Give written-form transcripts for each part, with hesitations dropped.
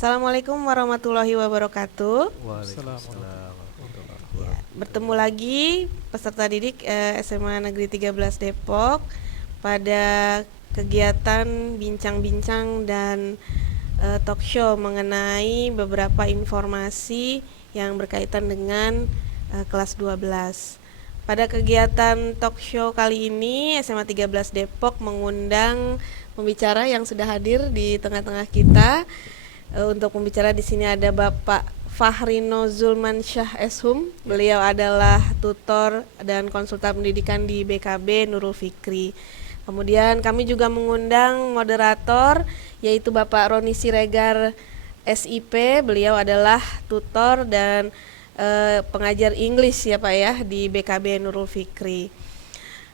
Assalamualaikum warahmatullahi wabarakatuh. Waalaikumsalam warahmatullahi Ya, wabarakatuh. bertemu lagi peserta didik SMA Negeri 13 Depok pada kegiatan bincang-bincang dan talk show mengenai beberapa informasi yang berkaitan dengan kelas 12. Pada kegiatan talk show kali ini SMA 13 Depok mengundang pembicara yang sudah hadir di tengah-tengah kita. Untuk pembicara di sini ada Bapak Fahrino Zulmansyah Eshum. Beliau adalah tutor dan konsultan pendidikan di BKB Nurul Fikri. Kemudian kami juga mengundang moderator yaitu Bapak Roni Siregar SIP. Beliau adalah tutor dan pengajar English ya Pak ya di BKB Nurul Fikri.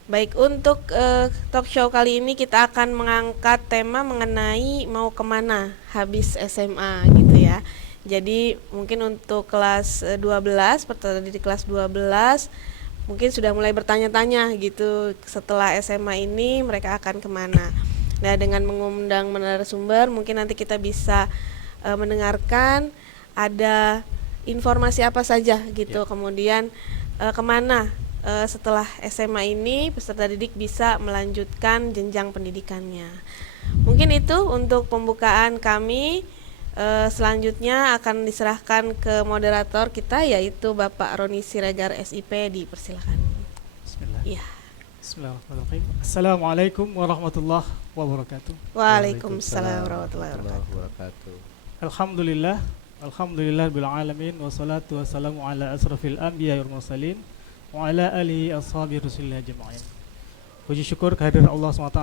Baik, untuk talk show kali ini kita akan mengangkat tema mengenai mau kemana habis SMA gitu ya. Jadi mungkin untuk kelas 12, peserta didik kelas 12 mungkin sudah mulai bertanya-tanya gitu, setelah SMA ini mereka akan kemana. Nah, dengan mengundang narasumber mungkin nanti kita bisa mendengarkan ada informasi apa saja gitu, kemudian kemana setelah SMA ini peserta didik bisa melanjutkan jenjang pendidikannya. Mungkin itu untuk pembukaan kami. Selanjutnya akan diserahkan ke moderator kita yaitu Bapak Roni Siregar SIP. Dipersilakan. Bismillah. Ya. Bismillahirrahmanirrahim. Assalamualaikum warahmatullahi wabarakatuh. Waalaikumsalam warahmatullahi wabarakatuh. Alhamdulillah, alhamdulillah bil alamin wassalatu wassalamu ala asrafil anbiya wal mursalin wa ala alihi ashabi rasulillah jama'in. Puji syukur kehadiran Allah SWT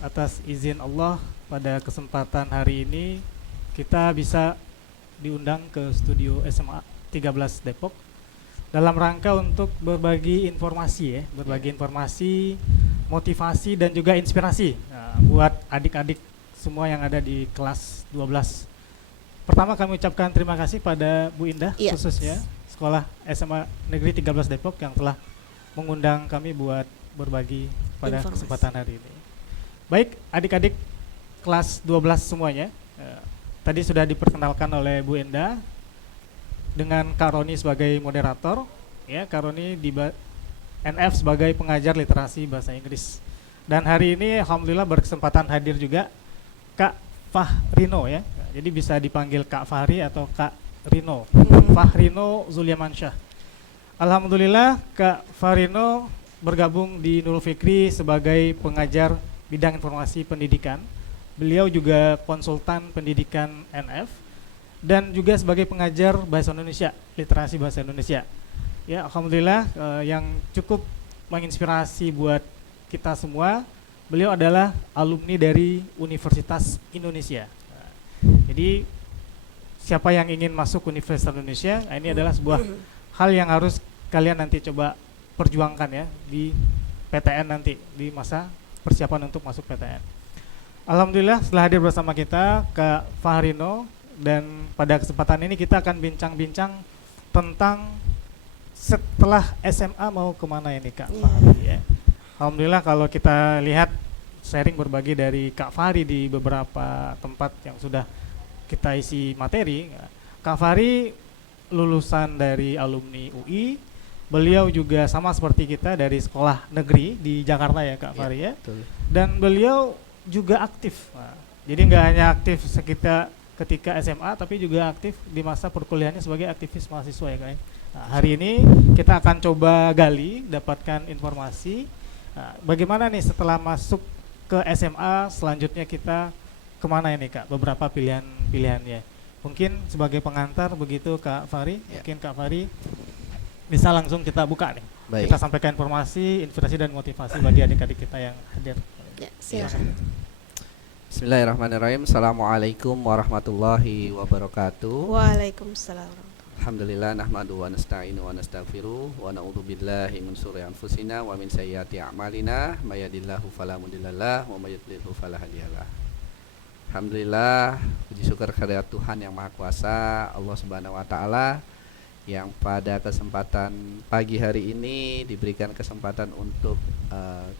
atas izin Allah pada kesempatan hari ini kita bisa diundang ke studio SMA 13 Depok dalam rangka untuk berbagi informasi informasi, motivasi dan juga inspirasi buat adik-adik semua yang ada di kelas 12. Pertama kami ucapkan terima kasih pada Bu Indah khususnya Sekolah SMA Negeri 13 Depok yang telah mengundang kami buat berbagi pada kesempatan hari ini. Baik, adik-adik kelas 12 semuanya, tadi sudah diperkenalkan oleh Bu Indah dengan Kak Roni sebagai moderator, ya, Kak Roni di NF sebagai pengajar literasi bahasa Inggris. Dan hari ini alhamdulillah berkesempatan hadir juga Kak Fahrino ya. Jadi bisa dipanggil Kak Fahri atau Kak Rino. Fahrino Zulyamansyah. Alhamdulillah Kak Fahrino bergabung di Nurul Fikri sebagai pengajar bidang informasi pendidikan. Beliau juga konsultan pendidikan NF dan juga sebagai pengajar bahasa Indonesia, literasi bahasa Indonesia. Ya, alhamdulillah yang cukup menginspirasi buat kita semua. Beliau adalah alumni dari Universitas Indonesia. Jadi siapa yang ingin masuk Universitas Indonesia, ini adalah sebuah hal yang harus kalian nanti coba perjuangkan ya di PTN nanti, di masa persiapan untuk masuk PTN. Alhamdulillah setelah hadir bersama kita Kak Fahrino, dan pada kesempatan ini kita akan bincang-bincang tentang setelah SMA mau kemana ini Kak Fahri ya. Alhamdulillah kalau kita lihat sharing berbagi dari Kak Fahri di beberapa tempat yang sudah kita isi materi, Kak Fahri lulusan dari alumni UI, beliau juga sama seperti kita dari sekolah negeri di Jakarta ya Kak Fahri ya. Betul. Dan beliau juga aktif, jadi nggak hanya aktif ketika SMA tapi juga aktif di masa perkuliahannya sebagai aktivis mahasiswa ya Kak. Nah, hari ini kita akan coba gali, dapatkan informasi bagaimana nih setelah masuk ke SMA selanjutnya kita kemana ini Kak, beberapa pilihannya. Mungkin sebagai pengantar begitu Kak Fahri, mungkin Kak Fahri bisa langsung kita buka nih. Baik. Kita sampaikan informasi, inspirasi dan motivasi bagi adik-adik kita yang hadir. Ya, silakan. Bismillahirrahmanirrahim. Assalamualaikum warahmatullahi wabarakatuh. Waalaikumsalam. Alhamdulillah nahmadu wa nasta'inu wa nastaghfiruh wa na'udzu billahi min syururi anfusina wa min sayyiati a'malina may yahdihillahu fala mudhillalah wa may yudlilhu fala hadiyalah. Alhamdulillah, puji syukur kehadirat Tuhan yang Maha Kuasa, Allah Subhanahu wa taala, yang pada kesempatan pagi hari ini diberikan kesempatan untuk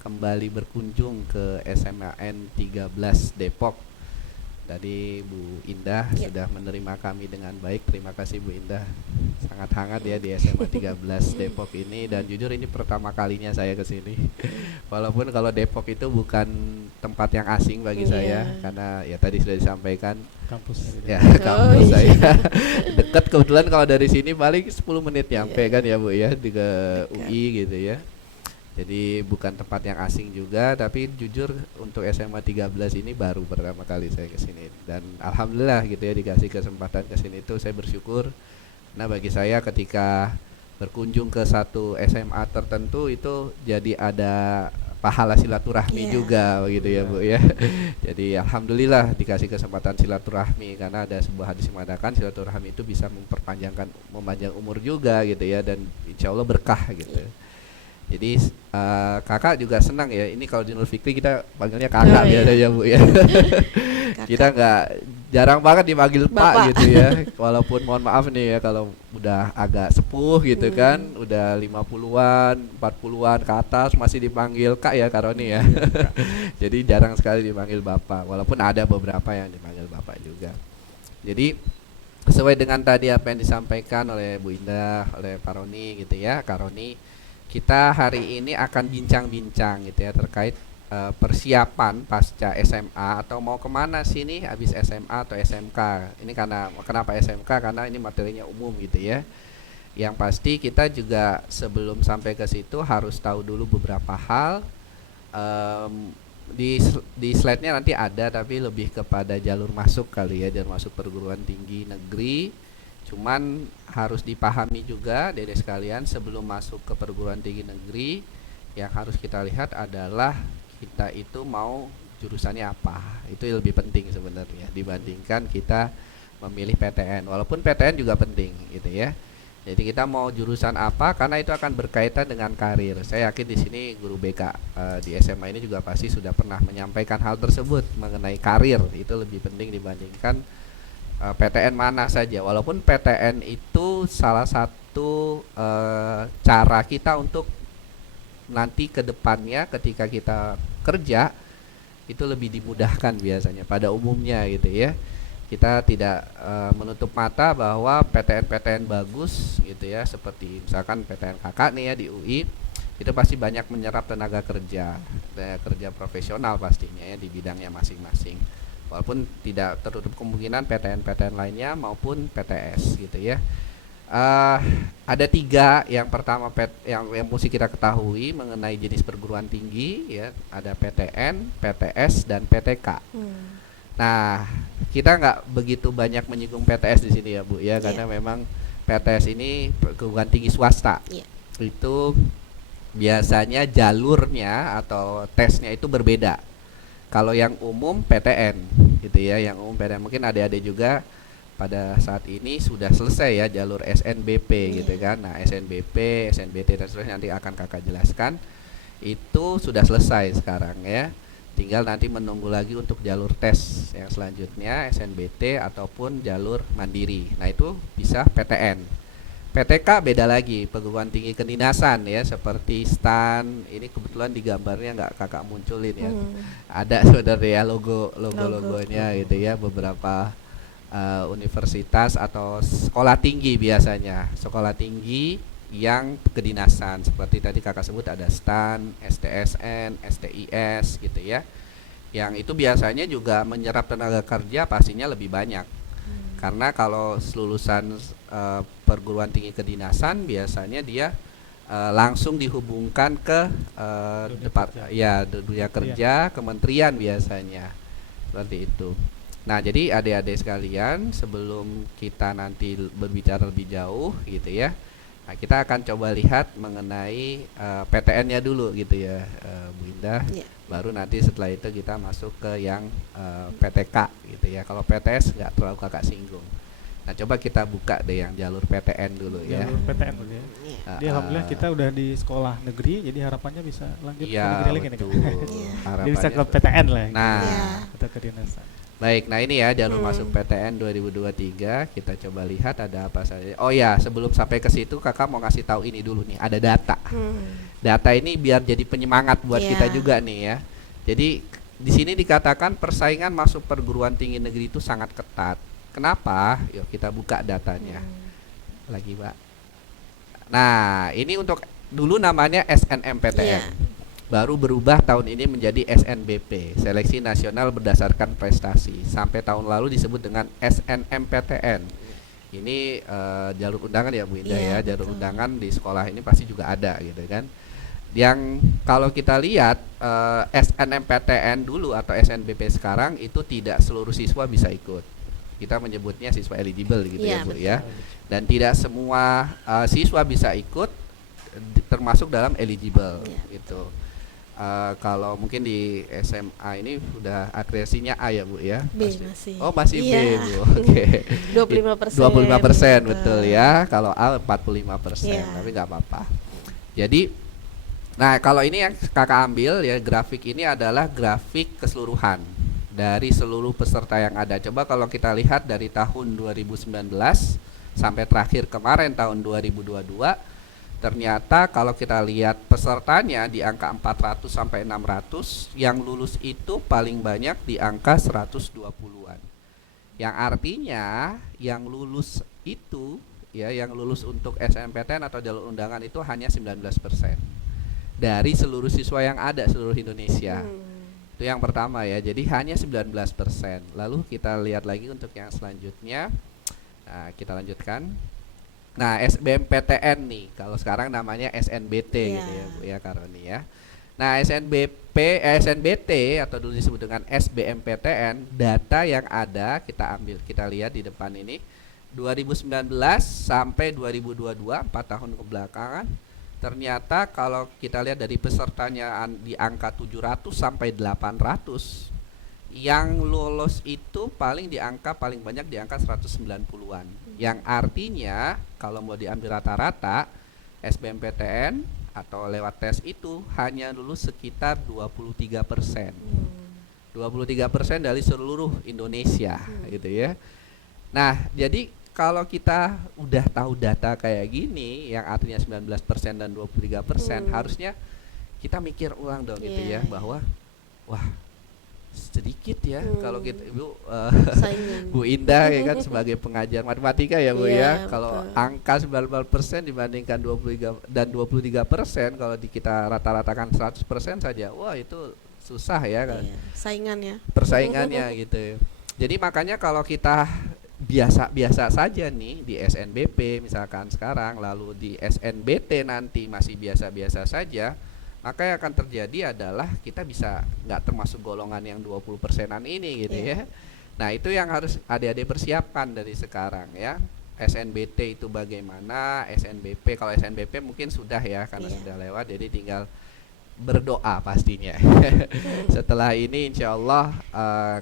kembali berkunjung ke SMAN 13 Depok Tadi Bu Indah Ya. sudah menerima kami dengan baik. Terima kasih Bu Indah. Sangat hangat ya di SMA 13 Depok ini, dan jujur ini pertama kalinya saya ke sini. Walaupun kalau Depok itu bukan tempat yang asing bagi Iya. saya, karena ya tadi sudah disampaikan Kampus. ya Oh, kampus iya. saya dekat, kebetulan kalau dari sini paling 10 menit nyampe Iya. kan ya Bu ya, di ke Dekat. UI gitu ya. Jadi bukan tempat yang asing juga, tapi jujur untuk SMA 13 ini baru pertama kali saya ke sini, dan alhamdulillah gitu ya dikasih kesempatan ke sini, itu saya bersyukur. Nah, bagi saya ketika berkunjung ke satu SMA tertentu itu jadi ada pahala silaturahmi Iya. juga begitu ya Bu ya. Jadi alhamdulillah dikasih kesempatan silaturahmi, karena ada sebuah hadis mengatakan silaturahmi itu bisa memanjang umur juga gitu ya, dan insya Allah berkah gitu. Jadi kakak juga senang ya, ini kalau di Nurul Fikri kita panggilnya kakak Oh, biasa iya. ya Bu ya. Kakak. Kita nggak jarang banget dipanggil Pak Bapak. gitu ya. Walaupun mohon maaf nih ya kalau udah agak sepuh gitu kan, udah 50-an, 40-an ke atas masih dipanggil Kak ya Karoni ya. Jadi jarang sekali dipanggil Bapak, walaupun ada beberapa yang dipanggil Bapak juga. Jadi sesuai dengan tadi apa yang disampaikan oleh Bu Indah, oleh Pak Roni gitu ya, Kak Roni, kita hari ini akan bincang-bincang gitu ya terkait persiapan pasca SMA, atau mau kemana sih nih habis SMA atau SMK. Ini karena kenapa SMK, karena ini materinya umum gitu ya. Yang pasti kita juga sebelum sampai ke situ harus tahu dulu beberapa hal. Di slide-nya nanti ada, tapi lebih kepada jalur masuk kali ya, jalur masuk perguruan tinggi negeri. Cuman harus dipahami juga Dede sekalian, sebelum masuk ke perguruan tinggi negeri yang harus kita lihat adalah kita itu mau jurusannya apa. Itu yang lebih penting sebenarnya dibandingkan kita memilih PTN. Walaupun PTN juga penting gitu ya. Jadi kita mau jurusan apa, karena itu akan berkaitan dengan karir. Saya yakin di sini guru BK di SMA ini juga pasti sudah pernah menyampaikan hal tersebut mengenai karir. Itu lebih penting dibandingkan PTN mana saja. Walaupun PTN itu salah satu cara kita untuk nanti ke depannya ketika kita kerja itu lebih dimudahkan biasanya pada umumnya gitu ya. Kita tidak menutup mata bahwa PTN-PTN bagus gitu ya, seperti misalkan PTN kakak nih ya di UI, itu pasti banyak menyerap tenaga kerja profesional pastinya ya di bidangnya masing-masing. Walaupun tidak tertutup kemungkinan PTN-PTN lainnya maupun PTS gitu ya. Ada 3. Yang pertama yang mesti kita ketahui mengenai jenis perguruan tinggi ya, ada PTN, PTS, dan PTK. Nah, kita nggak begitu banyak menyinggung PTS di sini ya Bu ya, karena memang PTS ini perguruan tinggi swasta. Itu biasanya jalurnya atau tesnya itu berbeda. Kalau yang umum PTN gitu ya, yang umum PTN, mungkin adik-adik juga pada saat ini sudah selesai ya jalur SNBP gitu kan. Nah, SNBP, SNBT dan seterusnya nanti akan kakak jelaskan. Itu sudah selesai sekarang ya. Tinggal nanti menunggu lagi untuk jalur tes yang selanjutnya SNBT ataupun jalur mandiri. Nah, itu bisa PTN. PTK beda lagi, perguruan tinggi kedinasan ya, seperti STAN. Ini kebetulan di gambarnya nggak kakak munculin ya. Ada sebenarnya logo-logonya gitu ya, beberapa universitas atau sekolah tinggi biasanya. Sekolah tinggi yang kedinasan seperti tadi kakak sebut, ada STAN, STSN, STIS gitu ya. Yang itu biasanya juga menyerap tenaga kerja pastinya lebih banyak. Karena kalau lulusan perguruan tinggi kedinasan biasanya dia langsung dihubungkan ke dunia kerja, kementerian biasanya seperti itu. Nah, jadi adik-adik sekalian, sebelum kita nanti berbicara lebih jauh gitu ya, nah, kita akan coba lihat mengenai PTN-nya dulu gitu ya, Bu Indah. Baru nanti setelah itu kita masuk ke yang PTK gitu ya. Kalau PTS nggak terlalu kakak singgung. Nah, coba kita buka deh yang jalur PTN dulu ya. Jalur PTN dulu ya. Jadi alhamdulillah kita udah di sekolah negeri, jadi harapannya bisa lanjut ke negeri lagi nih. Jadi bisa ke PTN lah. Nah, atau kedinasan. Baik, nah ini ya jalur masuk PTN 2023. Kita coba lihat ada apa saja. Oh ya, sebelum sampai ke situ kakak mau ngasih tahu ini dulu nih, ada data. Data ini biar jadi penyemangat buat kita juga nih ya. Jadi di sini dikatakan persaingan masuk perguruan tinggi negeri itu sangat ketat. Kenapa? Yuk kita buka datanya. Lagi, Pak. Nah, ini untuk dulu namanya SNMPTN. Iya. Baru berubah tahun ini menjadi SNBP, Seleksi Nasional Berdasarkan Prestasi. Sampai tahun lalu disebut dengan SNMPTN. Ini jalur undangan ya Bu Indah Iya, ya. Jalur betul. undangan di sekolah ini pasti juga ada gitu kan. Yang kalau kita lihat SNMPTN dulu atau SNBP sekarang itu tidak seluruh siswa bisa ikut. Kita menyebutnya siswa eligible gitu Iya, ya Bu betul. ya. Dan tidak semua siswa bisa ikut termasuk dalam eligible Iya, gitu. Kalau mungkin di SMA ini udah akreditasinya A ya Bu ya? B Pasti. masih. Oh masih B Iya. Bu. Oke. 25%. 25% betul ya. Kalau A 45%, Iya. tapi nggak apa-apa. Jadi, nah kalau ini yang kakak ambil ya, grafik ini adalah grafik keseluruhan dari seluruh peserta yang ada. Coba kalau kita lihat dari tahun 2019 sampai terakhir kemarin tahun 2022, ternyata kalau kita lihat pesertanya di angka 400 sampai 600, yang lulus itu paling banyak di angka 120-an. Yang artinya yang lulus itu ya, yang lulus untuk SNMPTN atau jalur undangan itu hanya 19% dari seluruh siswa yang ada seluruh Indonesia. Itu yang pertama ya. Jadi hanya 19%. Lalu kita lihat lagi untuk yang selanjutnya. Nah, kita lanjutkan. Nah, SBMPTN nih, kalau sekarang namanya SNBT Iya. gitu ya Bu ya, Karoni ya. Nah, SNBT atau dulu disebut dengan SBMPTN, data yang ada kita ambil, kita lihat di depan ini 2019 sampai 2022, 4 tahun kebelakangan. Ternyata kalau kita lihat dari pesertanya di angka 700 sampai 800, yang lolos itu paling banyak di angka 190-an. Yang artinya kalau mau diambil rata-rata SBMPTN atau lewat tes itu hanya lulus sekitar 23%. 23% dari seluruh Indonesia gitu ya. Nah, jadi kalau kita udah tahu data kayak gini yang artinya 19% dan 23%, harusnya kita mikir ulang dong gitu ya, Iya, bahwa wah sedikit ya kalau kita Ibu Saingan. Bu Indah ya kan sebagai pengajar matematika ya Bu Iya, ya, kalau betul. angka 19% dibandingkan 23% kalau kita rata-ratakan 100% saja, wah itu susah ya kan Iya, saingan ya. persaingannya gitu. Jadi makanya kalau kita biasa-biasa saja nih di SNBP misalkan sekarang, lalu di SNBT nanti masih biasa-biasa saja, maka yang akan terjadi adalah kita bisa nggak termasuk golongan yang 20%-an ini gitu ya. Nah itu yang harus adik-adik persiapkan dari sekarang ya. SNBT itu bagaimana, SNBP, kalau SNBP mungkin sudah ya karena sudah lewat, jadi tinggal berdoa pastinya. Setelah ini insya Allah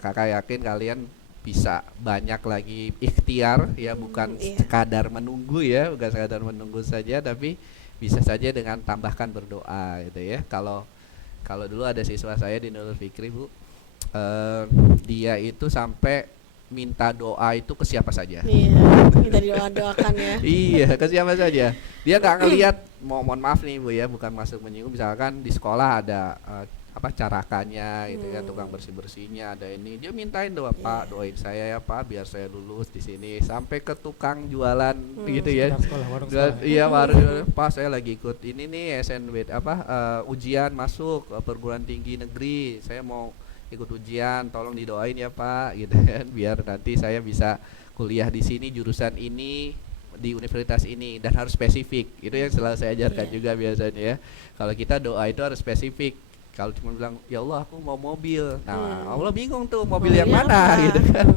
kakak yakin kalian bisa banyak lagi ikhtiar ya, bukan sekadar menunggu ya, bukan sekadar menunggu saja, tapi bisa saja dengan tambahkan berdoa gitu ya. Kalau dulu ada siswa saya di Nurul Fikri Bu, dia itu sampai minta doa itu ke siapa saja. Iya, minta doakan ya. Iya, ke siapa saja. Dia nggak ngelihat, mohon maaf nih Bu ya, bukan masuk menyinggung, misalkan di sekolah ada carakannya gitu ya, tukang bersih-bersihnya ada ini, dia mintain doa, Pak doain saya ya Pak biar saya lulus di sini, sampai ke tukang jualan gitu ya. Warung sekolah. Iya, warung, Pak saya lagi ikut ini nih SNB ujian masuk perguruan tinggi negeri, saya mau ikut ujian, tolong didoain ya Pak gitu kan, biar nanti saya bisa kuliah di sini jurusan ini di universitas ini, dan harus spesifik. Itu yang selalu saya ajarkan juga biasanya ya. Kalau kita doa itu harus spesifik. Kalau cuma bilang ya Allah aku mau mobil, nah Allah bingung tuh mobil yang mana gitu kan.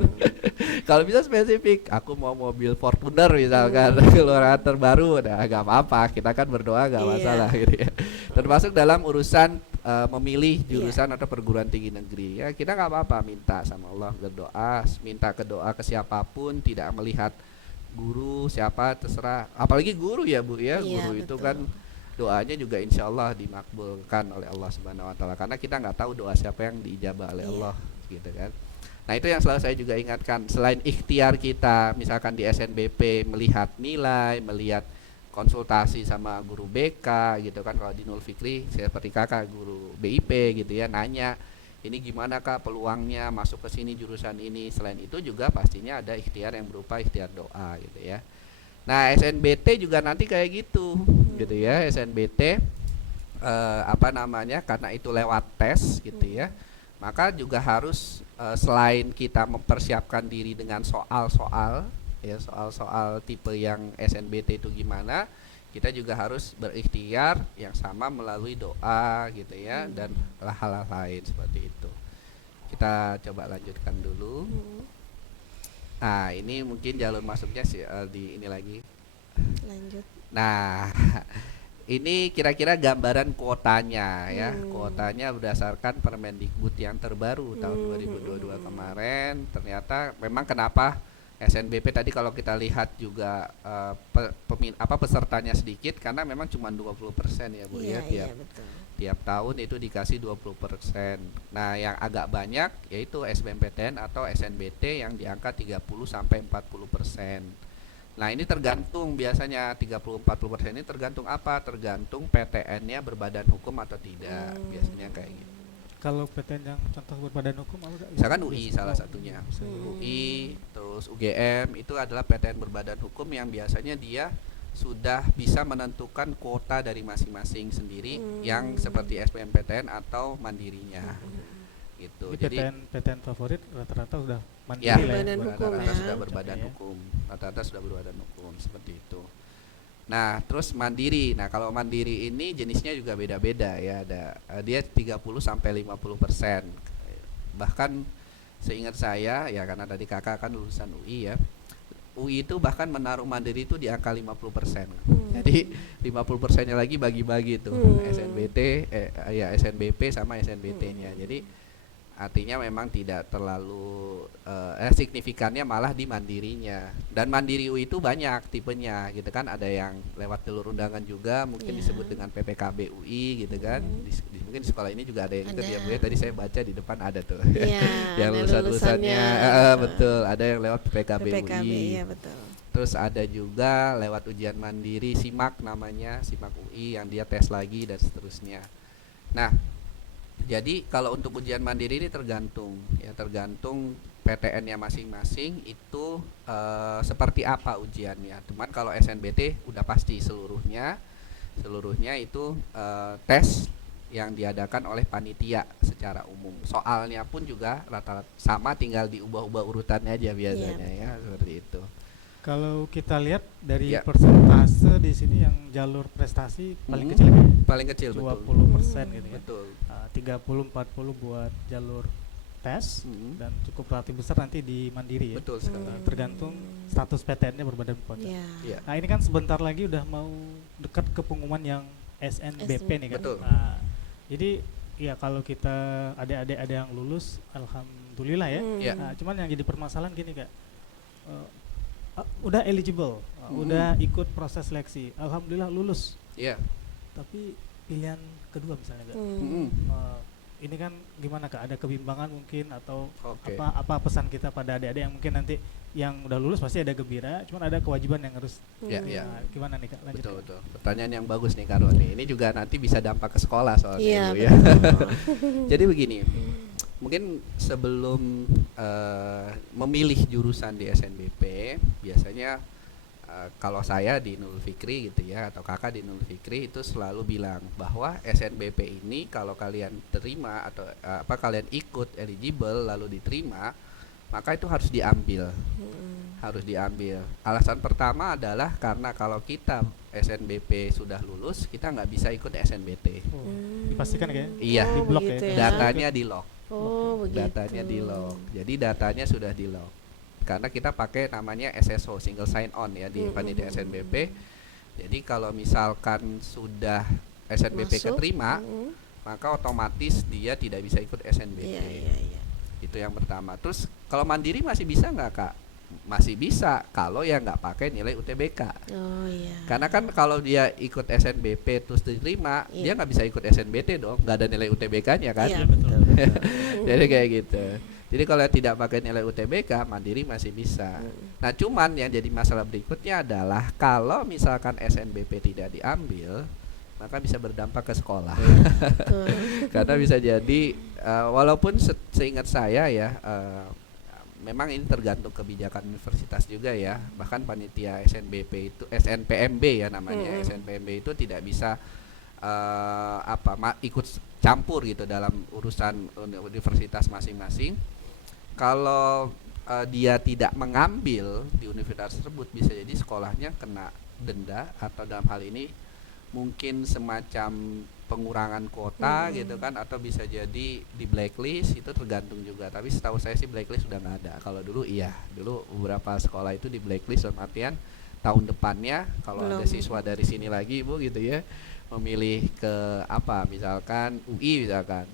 Kalau bisa spesifik, aku mau mobil Fortuner misalkan, keluaran terbaru, nah gak apa-apa, kita kan berdoa gak masalah gitu ya. Termasuk dalam urusan memilih jurusan atau perguruan tinggi negeri ya, kita gak apa-apa minta sama Allah, berdoa, minta doa ke siapapun, tidak melihat guru siapa, terserah. Apalagi guru ya Bu ya, guru itu kan doanya juga insya Allah dimakbulkan oleh Allah Subhanahu Wa Taala, karena kita nggak tahu doa siapa yang diijabah oleh Allah gitu kan. Nah itu yang selalu saya juga ingatkan, selain ikhtiar kita misalkan di SNBP melihat nilai, melihat konsultasi sama guru BK gitu kan, kalau di Nurul Fikri seperti kakak guru BIP gitu ya, nanya ini gimana Kak peluangnya masuk ke sini jurusan ini. Selain itu juga pastinya ada ikhtiar yang berupa ikhtiar doa gitu ya. Nah SNBT juga nanti kayak gitu ya. SNBT apa namanya, karena itu lewat tes gitu ya, maka juga harus selain kita mempersiapkan diri dengan soal-soal ya, soal-soal tipe yang SNBT itu gimana, kita juga harus berikhtiar yang sama melalui doa gitu ya, dan hal-hal lain seperti itu. Kita coba lanjutkan dulu. Nah ini mungkin jalur masuknya sih di ini lagi. Lanjut. Nah ini kira-kira gambaran kuotanya ya. Kuotanya berdasarkan Permendikbud yang terbaru tahun 2022 kemarin. Ternyata memang kenapa SNBP tadi kalau kita lihat juga pesertanya sedikit karena memang cuma 20% ya Bu ya, betul. tiap tahun itu dikasih 20%. Nah, yang agak banyak yaitu SBMPTN atau SNBT yang di angka 30 sampai 40%. Nah, ini tergantung biasanya 30-40% ini tergantung apa? Tergantung PTN-nya berbadan hukum atau tidak. Biasanya kayak gitu. Kalau PTN yang contoh berbadan hukum apa? Misalkan UI salah satunya. UI, terus UGM itu adalah PTN berbadan hukum yang biasanya dia sudah bisa menentukan kuota dari masing-masing sendiri yang seperti SBMPTN atau mandirinya. Gitu. Jadi PTN favorit rata-rata sudah mandiri ya, lah ya. rata-rata sudah berbadan hukum. Rata-rata sudah berbadan hukum seperti itu. Nah, terus mandiri. Nah, kalau mandiri ini jenisnya juga beda-beda ya. Ada dia 30 sampai 50%. Bahkan seingat saya ya, karena tadi Kakak kan lulusan UI ya. UI itu bahkan menaruh mandiri itu di angka 50%. Jadi 50%-nya lagi bagi-bagi tuh. SNBT ya SNBP sama SNBT-nya. Jadi artinya memang tidak terlalu signifikannya malah di mandirinya. Dan mandiri UI itu banyak tipenya gitu kan, ada yang lewat jalur undangan juga mungkin disebut dengan PPKB UI gitu kan. Mungkin di sekolah ini juga ada yang ikut ya Bu ya, tadi saya baca di depan ada tuh yang lulusan-lulusannya betul, ada yang lewat PPKB UI. Iya, betul. Terus ada juga lewat ujian mandiri SIMAK namanya, SIMAK UI yang dia tes lagi dan seterusnya. Nah, jadi kalau untuk ujian mandiri ini tergantung PTN-nya masing-masing itu seperti apa ujiannya. Cuman kalau SNBT udah pasti seluruhnya itu tes yang diadakan oleh panitia secara umum. Soalnya pun juga rata-rata sama, tinggal diubah-ubah urutannya aja biasanya ya, seperti itu. Kalau kita lihat dari persentase di sini yang jalur prestasi paling kecil ya? Paling kecil 20% gitu ya. Betul. 30-40 buat jalur tes dan cukup relatif besar nanti di mandiri ya. Betul sekali. Tergantung status PTN-nya berbadan hukum. Nah, ini kan sebentar lagi udah mau dekat ke pengumuman yang SNBP nih kan. Betul. Nah, jadi ya kalau kita adik-adik ada yang lulus, alhamdulillah ya. Nah, cuman yang jadi permasalahan gini Kak. Udah eligible, udah ikut proses seleksi, alhamdulillah lulus. Iya. Tapi pilihan kedua misalnya Kak, ini kan gimana Kak? Ada kebimbangan mungkin atau apa pesan kita pada adik-adik yang mungkin nanti yang udah lulus pasti ada gembira, cuman ada kewajiban yang harus. Gimana nih Kak? Lanjut. Betul. Pertanyaan yang bagus nih Kak Roni. Ini juga nanti bisa dampak ke sekolah soalnya ya. Jadi begini. Mungkin sebelum memilih jurusan di SNBP, biasanya kalau saya di Nurul Fikri gitu ya, atau Kakak di Nurul Fikri itu selalu bilang bahwa SNBP ini kalau kalian terima atau kalian ikut eligible lalu diterima, maka itu harus diambil. Harus diambil. Alasan pertama adalah karena kalau kita SNBP sudah lulus, kita nggak bisa ikut SNBT. Dipastikan ya? Iya. Di blok ya? Datanya di lock. Begitu. Datanya di lock. Jadi datanya sudah di lock. Karena kita pakai namanya SSO, single sign on ya di panitia SNBP. Jadi kalau misalkan sudah SNBP keterima, maka otomatis dia tidak bisa ikut SNBP. Itu yang pertama. Terus kalau mandiri masih bisa nggak Kak? Masih bisa kalau ya nggak pakai nilai UTBK. Karena kan kalau dia ikut SNBP terus diterima, dia nggak bisa ikut SNBT dong, nggak ada nilai UTBK-nya kan. Betul. Jadi kayak gitu. Jadi kalau tidak pakai nilai UTBK, mandiri masih bisa. Nah, cuman yang jadi masalah berikutnya adalah kalau misalkan SNBP tidak diambil, maka bisa berdampak ke sekolah. Betul. Karena bisa jadi walaupun seingat saya ya, memang ini tergantung kebijakan universitas juga ya. Bahkan panitia SNBP itu SNPMB ya namanya. SNPMB itu tidak bisa ikut campur gitu dalam urusan universitas masing-masing. Kalau dia tidak mengambil di universitas tersebut, bisa jadi sekolahnya kena denda atau dalam hal ini mungkin semacam pengurangan kuota gitu kan, atau bisa jadi di blacklist, itu tergantung juga. Tapi setahu saya sih blacklist sudah nggak ada. Kalau dulu iya, dulu beberapa sekolah itu di blacklist dalam artian tahun depannya kalau ada siswa dari sini lagi Bu gitu ya, memilih ke misalkan UI misalkan,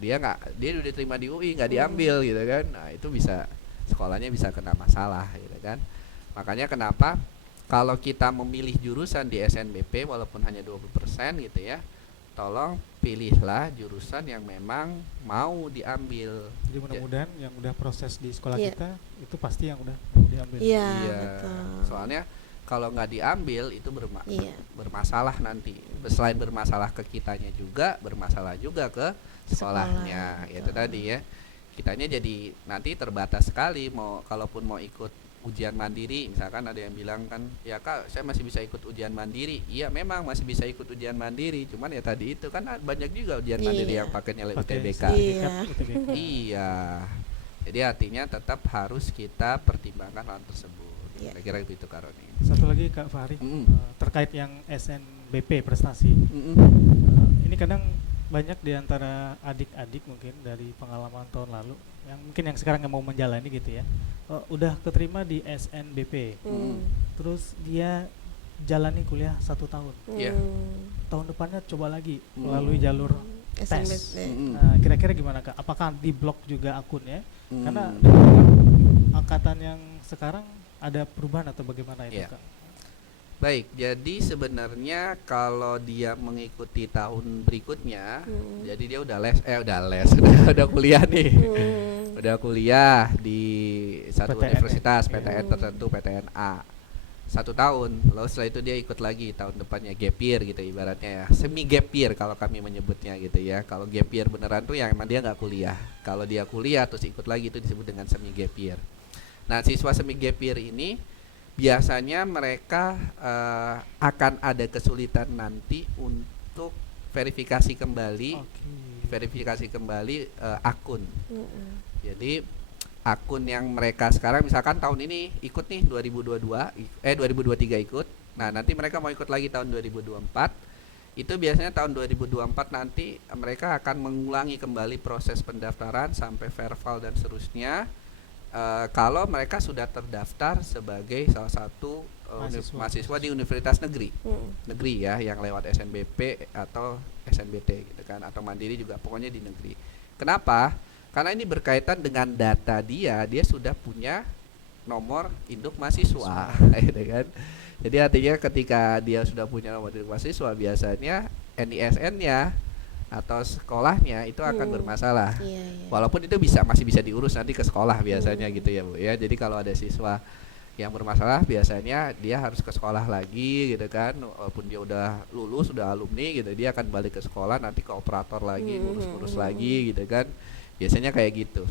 dia udah diterima di UI nggak diambil gitu kan, nah itu bisa sekolahnya bisa kena masalah gitu kan. Makanya kenapa kalau kita memilih jurusan di SNBP walaupun hanya 20% gitu ya, tolong pilihlah jurusan yang memang mau diambil. Jadi mudah-mudahan yang udah proses di sekolah Iya. kita itu pasti yang udah mau diambil. Iya, Iya, betul. soalnya kalau nggak diambil itu Iya. bermasalah nanti. Selain bermasalah ke kitanya juga, bermasalah juga ke sekolahnya. Sekolah, Itu betul. tadi ya. Kitanya jadi nanti terbatas sekali kalaupun mau ikut ujian mandiri. Misalkan ada yang bilang kan, ya Kak saya masih bisa ikut ujian mandiri. Iya memang masih bisa ikut ujian mandiri, cuman ya tadi itu kan banyak juga ujian mandiri Iya. yang pakai nilai Pakai UTBK. Iya. UTBK. Iya. Jadi artinya tetap harus kita pertimbangkan hal tersebut. Iya. Kira-kira begitu Kak Roni. Satu lagi Kak Fahri, terkait yang SNBP prestasi. Ini kadang banyak di antara adik-adik mungkin dari pengalaman tahun lalu yang mungkin yang sekarang yang mau menjalani gitu ya, udah keterima di SNBP, terus dia jalani kuliah 1 tahun, Iya. tahun depannya coba lagi melalui jalur tes. SNBP. Nah, kira-kira gimana Kak? Apakah di blok juga akunnya? Karena Hmm. dengan angkatan yang sekarang ada perubahan atau bagaimana itu Iya. Kak? Baik, jadi sebenarnya kalau dia mengikuti tahun berikutnya, jadi dia udah les, udah kuliah nih, udah kuliah di satu PTN universitas ya? PTN tertentu, PTNA 1 tahun, lalu setelah itu dia ikut lagi tahun depannya gap year gitu ibaratnya ya, semi gap year kalau kami menyebutnya gitu ya. Kalau gap year beneran tuh yang emang dia nggak kuliah, kalau dia kuliah terus ikut lagi itu disebut dengan semi gap year. Nah siswa semi gap year ini biasanya mereka akan ada kesulitan nanti untuk verifikasi kembali akun. Jadi akun yang mereka sekarang misalkan tahun ini ikut nih 2023 ikut. Nah, nanti mereka mau ikut lagi tahun 2024. Itu biasanya tahun 2024 nanti mereka akan mengulangi kembali proses pendaftaran sampai verval dan seterusnya. Kalau mereka sudah terdaftar sebagai salah satu mahasiswa di universitas negeri ya, yang lewat SNBP atau SNBT gitu kan, atau mandiri juga, pokoknya di negeri. Kenapa? Karena ini berkaitan dengan data dia sudah punya nomor induk mahasiswa gitu kan. Jadi artinya ketika dia sudah punya nomor induk mahasiswa, biasanya NISN-nya atau sekolahnya itu akan bermasalah. Walaupun itu masih bisa diurus nanti ke sekolah biasanya gitu ya Bu ya. Jadi kalau ada siswa yang bermasalah biasanya dia harus ke sekolah lagi gitu kan. Walaupun dia udah lulus, udah alumni gitu, dia akan balik ke sekolah nanti ke operator lagi, ngurus-ngurus lagi gitu kan. Biasanya kayak gitu.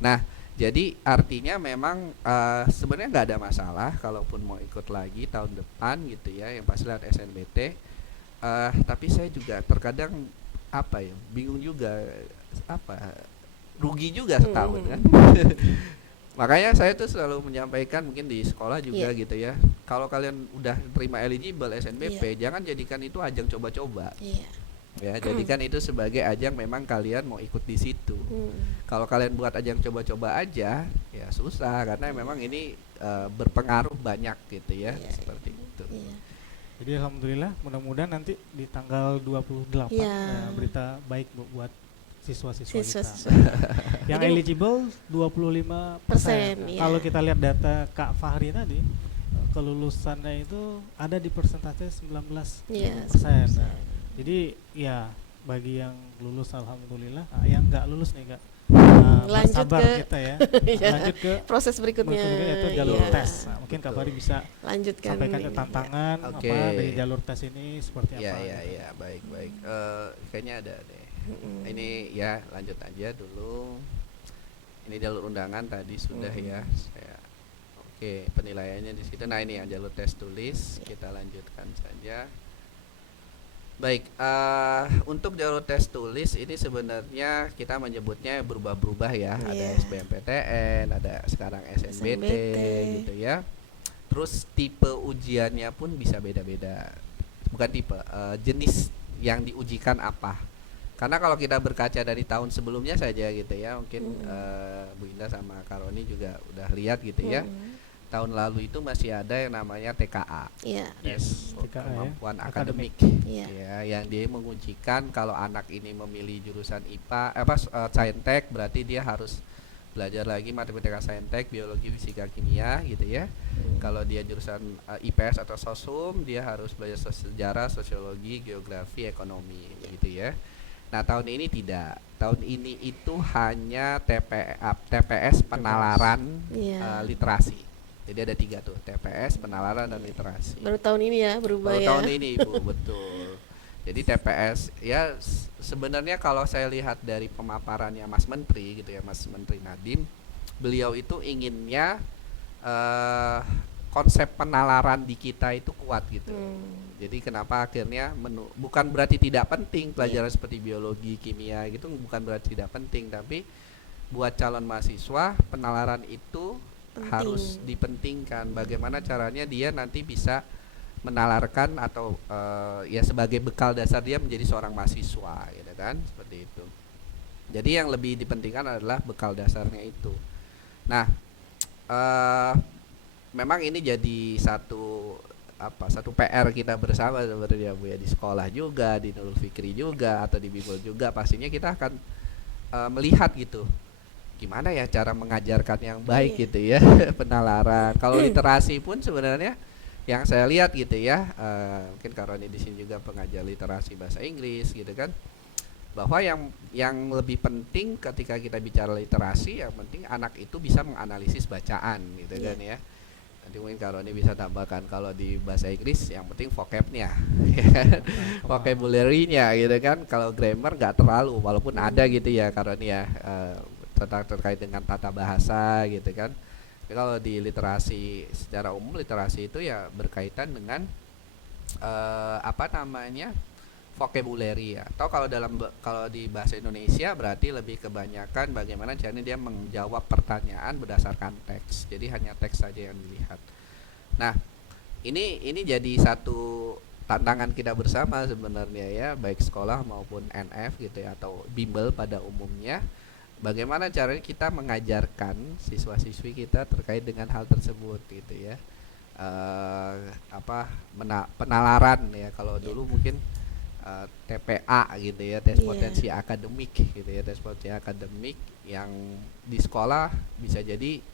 Nah, jadi artinya memang sebenarnya nggak ada masalah kalaupun mau ikut lagi tahun depan gitu ya, yang pasti lewat SNBT. Tapi saya juga terkadang bingung juga, rugi juga setahun kan. Makanya saya tuh selalu menyampaikan mungkin di sekolah juga gitu ya, kalau kalian udah terima eligible SNBP, jangan jadikan itu ajang coba-coba. Ya, jadikan itu sebagai ajang memang kalian mau ikut di situ. Kalau kalian buat ajang coba-coba aja, ya susah karena memang ini berpengaruh banyak gitu ya, seperti itu. Jadi alhamdulillah, mudah-mudahan nanti di tanggal 28 berita baik buat siswa-siswa kita. Yang Jadi, eligible 25%. Kalau kita lihat data Kak Fahri tadi, kelulusannya itu ada di persentase 19%. Nah, jadi ya bagi yang lulus alhamdulillah, yang nggak lulus nih Kak, Lanjut bersabar ke kita ya. Iya, Lanjut ke proses berikutnya. berikutnya yaitu jalur Iya. tes. Nah, mungkin Kak Betul. Fahri bisa Lanjutkan sampaikan ini. tantangan Oke. apa dari jalur tes ini seperti Ya apa. ya gitu. ya, baik baik. Kayaknya ada deh. Mm-mm. Ini ya lanjut aja dulu. Ini jalur undangan tadi sudah ya. Oke, penilaiannya di situ. Nah, ini yang jalur tes tulis, kita lanjutkan saja. Baik, untuk jalur tes tulis ini sebenarnya kita menyebutnya berubah-berubah ya. Ada Iya. SBMPTN, ada sekarang SNBT SNBT. gitu ya. Terus tipe ujiannya pun bisa beda-beda. Bukan tipe, jenis yang diujikan apa. Karena kalau kita berkaca dari tahun sebelumnya saja gitu ya, mungkin Bu Indah sama Karoni juga udah lihat gitu ya. Mm. Tahun lalu itu masih ada yang namanya TKA, Iya. Yes, TKA ya. kemampuan Akademik. akademik, Iya. ya, yang dia mengujikan kalau anak ini memilih jurusan IPA, Saintek, berarti dia harus belajar lagi matematika Saintek, biologi, fisika, kimia, gitu ya. Kalau dia jurusan IPS atau sosum, dia harus belajar sejarah, sosiologi, geografi, ekonomi, gitu ya. Nah, tahun ini tidak. Tahun ini itu hanya TPS penalaran Iya. literasi. Jadi ada 3 tuh, TPS, penalaran, dan literasi. Baru tahun ini ya berubah Baru ya. tahun ini Ibu, betul. Jadi TPS ya sebenarnya kalau saya lihat dari pemaparannya Mas Menteri gitu ya, Mas Menteri Nadiem, beliau itu inginnya konsep penalaran di kita itu kuat gitu. Jadi kenapa akhirnya bukan berarti tidak penting pelajaran seperti biologi, kimia gitu, bukan berarti tidak penting, tapi buat calon mahasiswa penalaran itu Penting. harus dipentingkan. Bagaimana caranya dia nanti bisa menalarkan atau ya sebagai bekal dasar dia menjadi seorang mahasiswa gitu kan, seperti itu. Jadi yang lebih dipentingkan adalah bekal dasarnya itu. Nah, memang ini jadi satu PR kita bersama sebenarnya Bu ya, di sekolah juga, di Nurul Fikri juga, atau di Bibel juga. Pastinya kita akan melihat gitu gimana ya cara mengajarkan yang baik gitu ya. Penalaran. Kalau literasi pun sebenarnya yang saya lihat gitu ya, mungkin Karoni di sini juga pengajar literasi bahasa Inggris gitu kan, bahwa yang lebih penting ketika kita bicara literasi, yang penting anak itu bisa menganalisis bacaan gitu kan ya. Nanti mungkin Karoni bisa tambahkan kalau di bahasa Inggris yang penting vocabnya, vocabulary-nya gitu kan. Kalau grammar nggak terlalu, walaupun ada gitu ya Karoni ya, terkait dengan tata bahasa gitu kan. Tapi kalau di literasi secara umum, literasi itu ya berkaitan dengan vocabulary ya. Atau kalau di bahasa Indonesia berarti lebih kebanyakan bagaimana caranya dia menjawab pertanyaan berdasarkan teks. Jadi hanya teks saja yang dilihat. Nah, ini jadi satu tantangan kita bersama sebenarnya ya, baik sekolah maupun NF gitu ya, atau bimbel pada umumnya. Bagaimana caranya kita mengajarkan siswa-siswi kita terkait dengan hal tersebut gitu ya. Penalaran ya, kalau dulu mungkin TPA gitu ya, tes potensi akademik gitu ya, tes potensi akademik yang di sekolah bisa jadi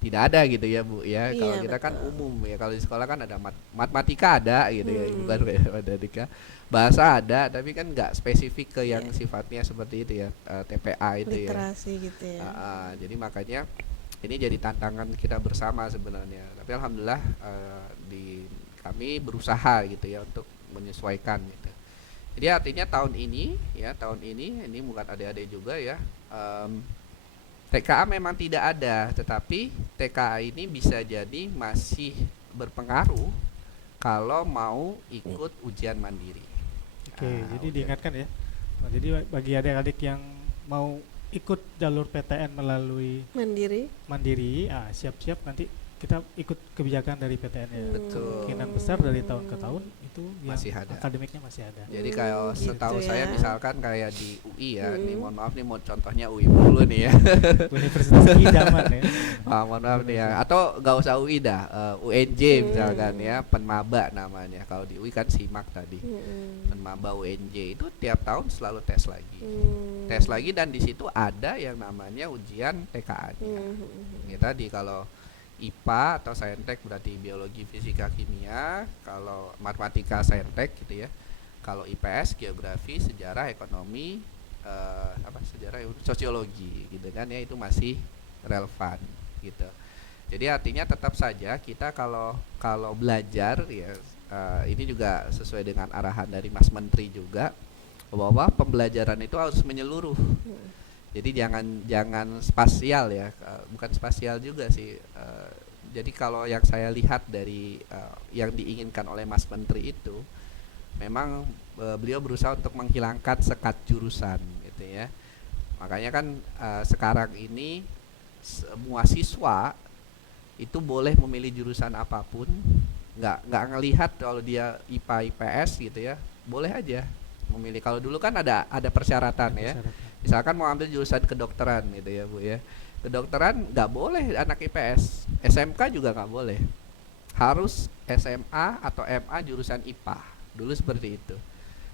tidak ada gitu ya Bu ya. Kalau kita kan umum ya, kalau di sekolah kan ada matematika ada gitu ya, bukan matematika, bahasa ada, tapi kan nggak spesifik ke yang sifatnya seperti itu ya, TPA itu literasi ya. gitu ya. Jadi makanya ini jadi tantangan kita bersama sebenarnya. Tapi alhamdulillah kami berusaha gitu ya untuk menyesuaikan gitu. Jadi artinya tahun ini bukan adik-adik juga ya, TKA memang tidak ada, tetapi TKA ini bisa jadi masih berpengaruh kalau mau ikut ujian mandiri. Oke, jadi diingatkan ya. Nah, jadi bagi adik-adik yang mau ikut jalur PTN melalui mandiri, siap-siap nanti kita ikut kebijakan dari PTN ya. Betul. Kemungkinan besar dari tahun ke tahun itu masih yang ada. akademiknya masih ada. Jadi kalau setahu gitu saya ya. misalkan kayak di UI ya, nih mohon maaf nih, mau contohnya UI dulu nih ya. Universitas idaman ya. Mohon maaf nih ya, atau nggak usah UI dah, UNJ misalkan ya, Penmaba namanya. Kalau di UI kan SIMAK tadi. Penmaba UNJ itu tiap tahun selalu tes lagi. Tes lagi, dan di situ ada yang namanya ujian TKA-nya. Ya, tadi kalau IPA atau Saintek berarti biologi, fisika, kimia. Kalau matematika Saintek gitu ya. Kalau IPS geografi, sejarah, ekonomi, sejarah sosiologi gitu kan ya, itu masih relevan gitu. Jadi artinya tetap saja kita kalau kalau belajar ya, ini juga sesuai dengan arahan dari Mas Menteri juga, bahwa pembelajaran itu harus menyeluruh. Jadi jangan spasial ya, bukan spasial juga sih. Jadi kalau yang saya lihat dari yang diinginkan oleh Mas Menteri itu, memang beliau berusaha untuk menghilangkan sekat jurusan gitu ya. Makanya kan sekarang ini semua siswa itu boleh memilih jurusan apapun, nggak ngelihat kalau dia IPA IPS gitu ya, boleh aja memilih. Kalau dulu kan ada persyaratan ya, misalkan mau ambil jurusan kedokteran gitu ya Bu ya, kedokteran nggak boleh anak IPS, SMK juga nggak boleh, harus SMA atau MA jurusan IPA, dulu seperti itu.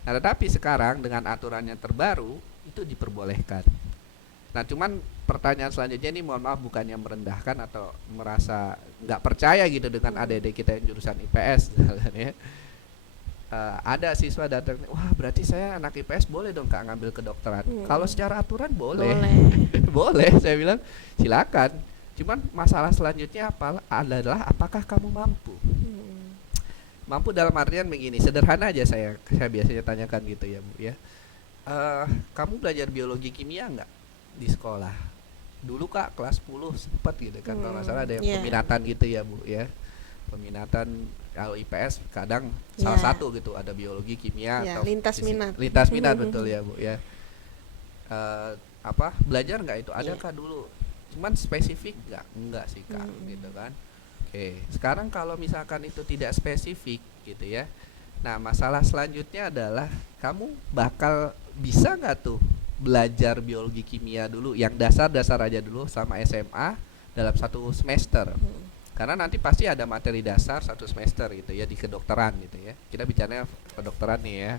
Nah tetapi sekarang dengan aturan yang terbaru itu diperbolehkan. Nah cuman pertanyaan selanjutnya ini, mohon maaf bukannya merendahkan atau merasa nggak percaya gitu dengan adik-adik kita yang jurusan IPS ya. Ada siswa datang, wah berarti saya anak IPS boleh dong Kak ngambil kedokteran. Kalau secara aturan boleh. Boleh, saya bilang silakan. Cuman masalah selanjutnya adalah apakah kamu mampu? Mampu dalam artian begini, sederhana aja saya biasanya tanyakan gitu ya Bu ya. Kamu belajar biologi kimia nggak di sekolah? Dulu Kak kelas 10 sempat gitu kan, kalau nggak salah ada yang peminatan gitu ya Bu ya. Peminatan kalau IPS kadang salah satu gitu, ada biologi kimia atau lintas minat. Lintas minat betul ya Bu ya. Belajar nggak itu? Adakah dulu? Cuman spesifik enggak sih Kak gitu kan. Oke, sekarang kalau misalkan itu tidak spesifik gitu ya. Nah, masalah selanjutnya adalah kamu bakal bisa nggak tuh belajar biologi kimia dulu yang dasar-dasar aja dulu sama SMA dalam satu semester. Karena nanti pasti ada materi dasar satu semester gitu ya di kedokteran gitu ya. Kita bicaranya kedokteran nih ya,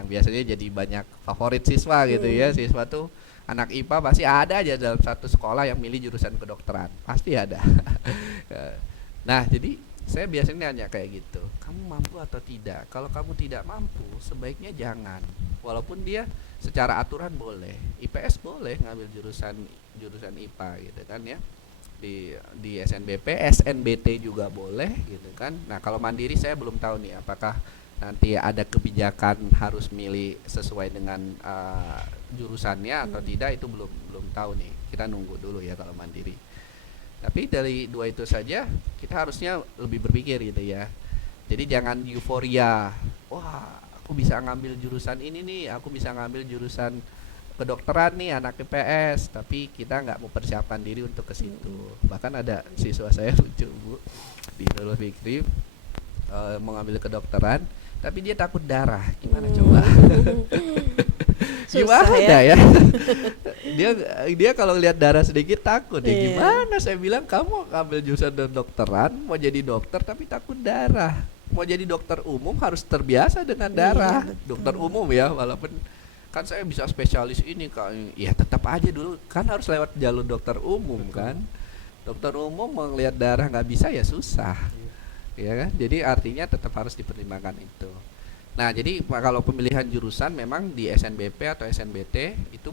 yang biasanya jadi banyak favorit siswa gitu ya. Siswa tuh anak IPA pasti ada aja dalam satu sekolah yang milih jurusan kedokteran, pasti ada. Nah jadi saya biasanya nanya kayak gitu, kamu mampu atau tidak? Kalau kamu tidak mampu, sebaiknya jangan. Walaupun dia secara aturan boleh, IPS boleh ngambil jurusan IPA gitu kan ya. Di SNBP, SNBT juga boleh gitu kan. Nah kalau mandiri saya belum tahu nih apakah nanti ada kebijakan harus milih sesuai dengan jurusannya atau tidak, itu belum tahu nih. Kita nunggu dulu ya kalau mandiri. Tapi dari dua itu saja kita harusnya lebih berpikir gitu ya. Jadi jangan euforia, wah aku bisa ngambil jurusan ini nih, aku bisa ngambil jurusan kedokteran nih anak IPS, tapi kita nggak mau persiapan diri untuk ke situ. Bahkan ada siswa saya lucu Bu di Nurul Fikri, mau ngambil kedokteran tapi dia takut darah. Gimana coba? Gimana ya? dia kalau lihat darah sedikit takut ya. Gimana? Saya bilang kamu ngambil jurusan kedokteran mau jadi dokter tapi takut darah. Mau jadi dokter umum harus terbiasa dengan darah. Dokter umum ya, walaupun kan saya bisa spesialis ini Kak, ya tetap aja dulu kan harus lewat jalur dokter umum kan. Dokter umum melihat darah nggak bisa ya susah, ya kan. Jadi artinya tetap harus dipertimbangkan itu. Nah jadi kalau pemilihan jurusan memang di SNBP atau SNBT itu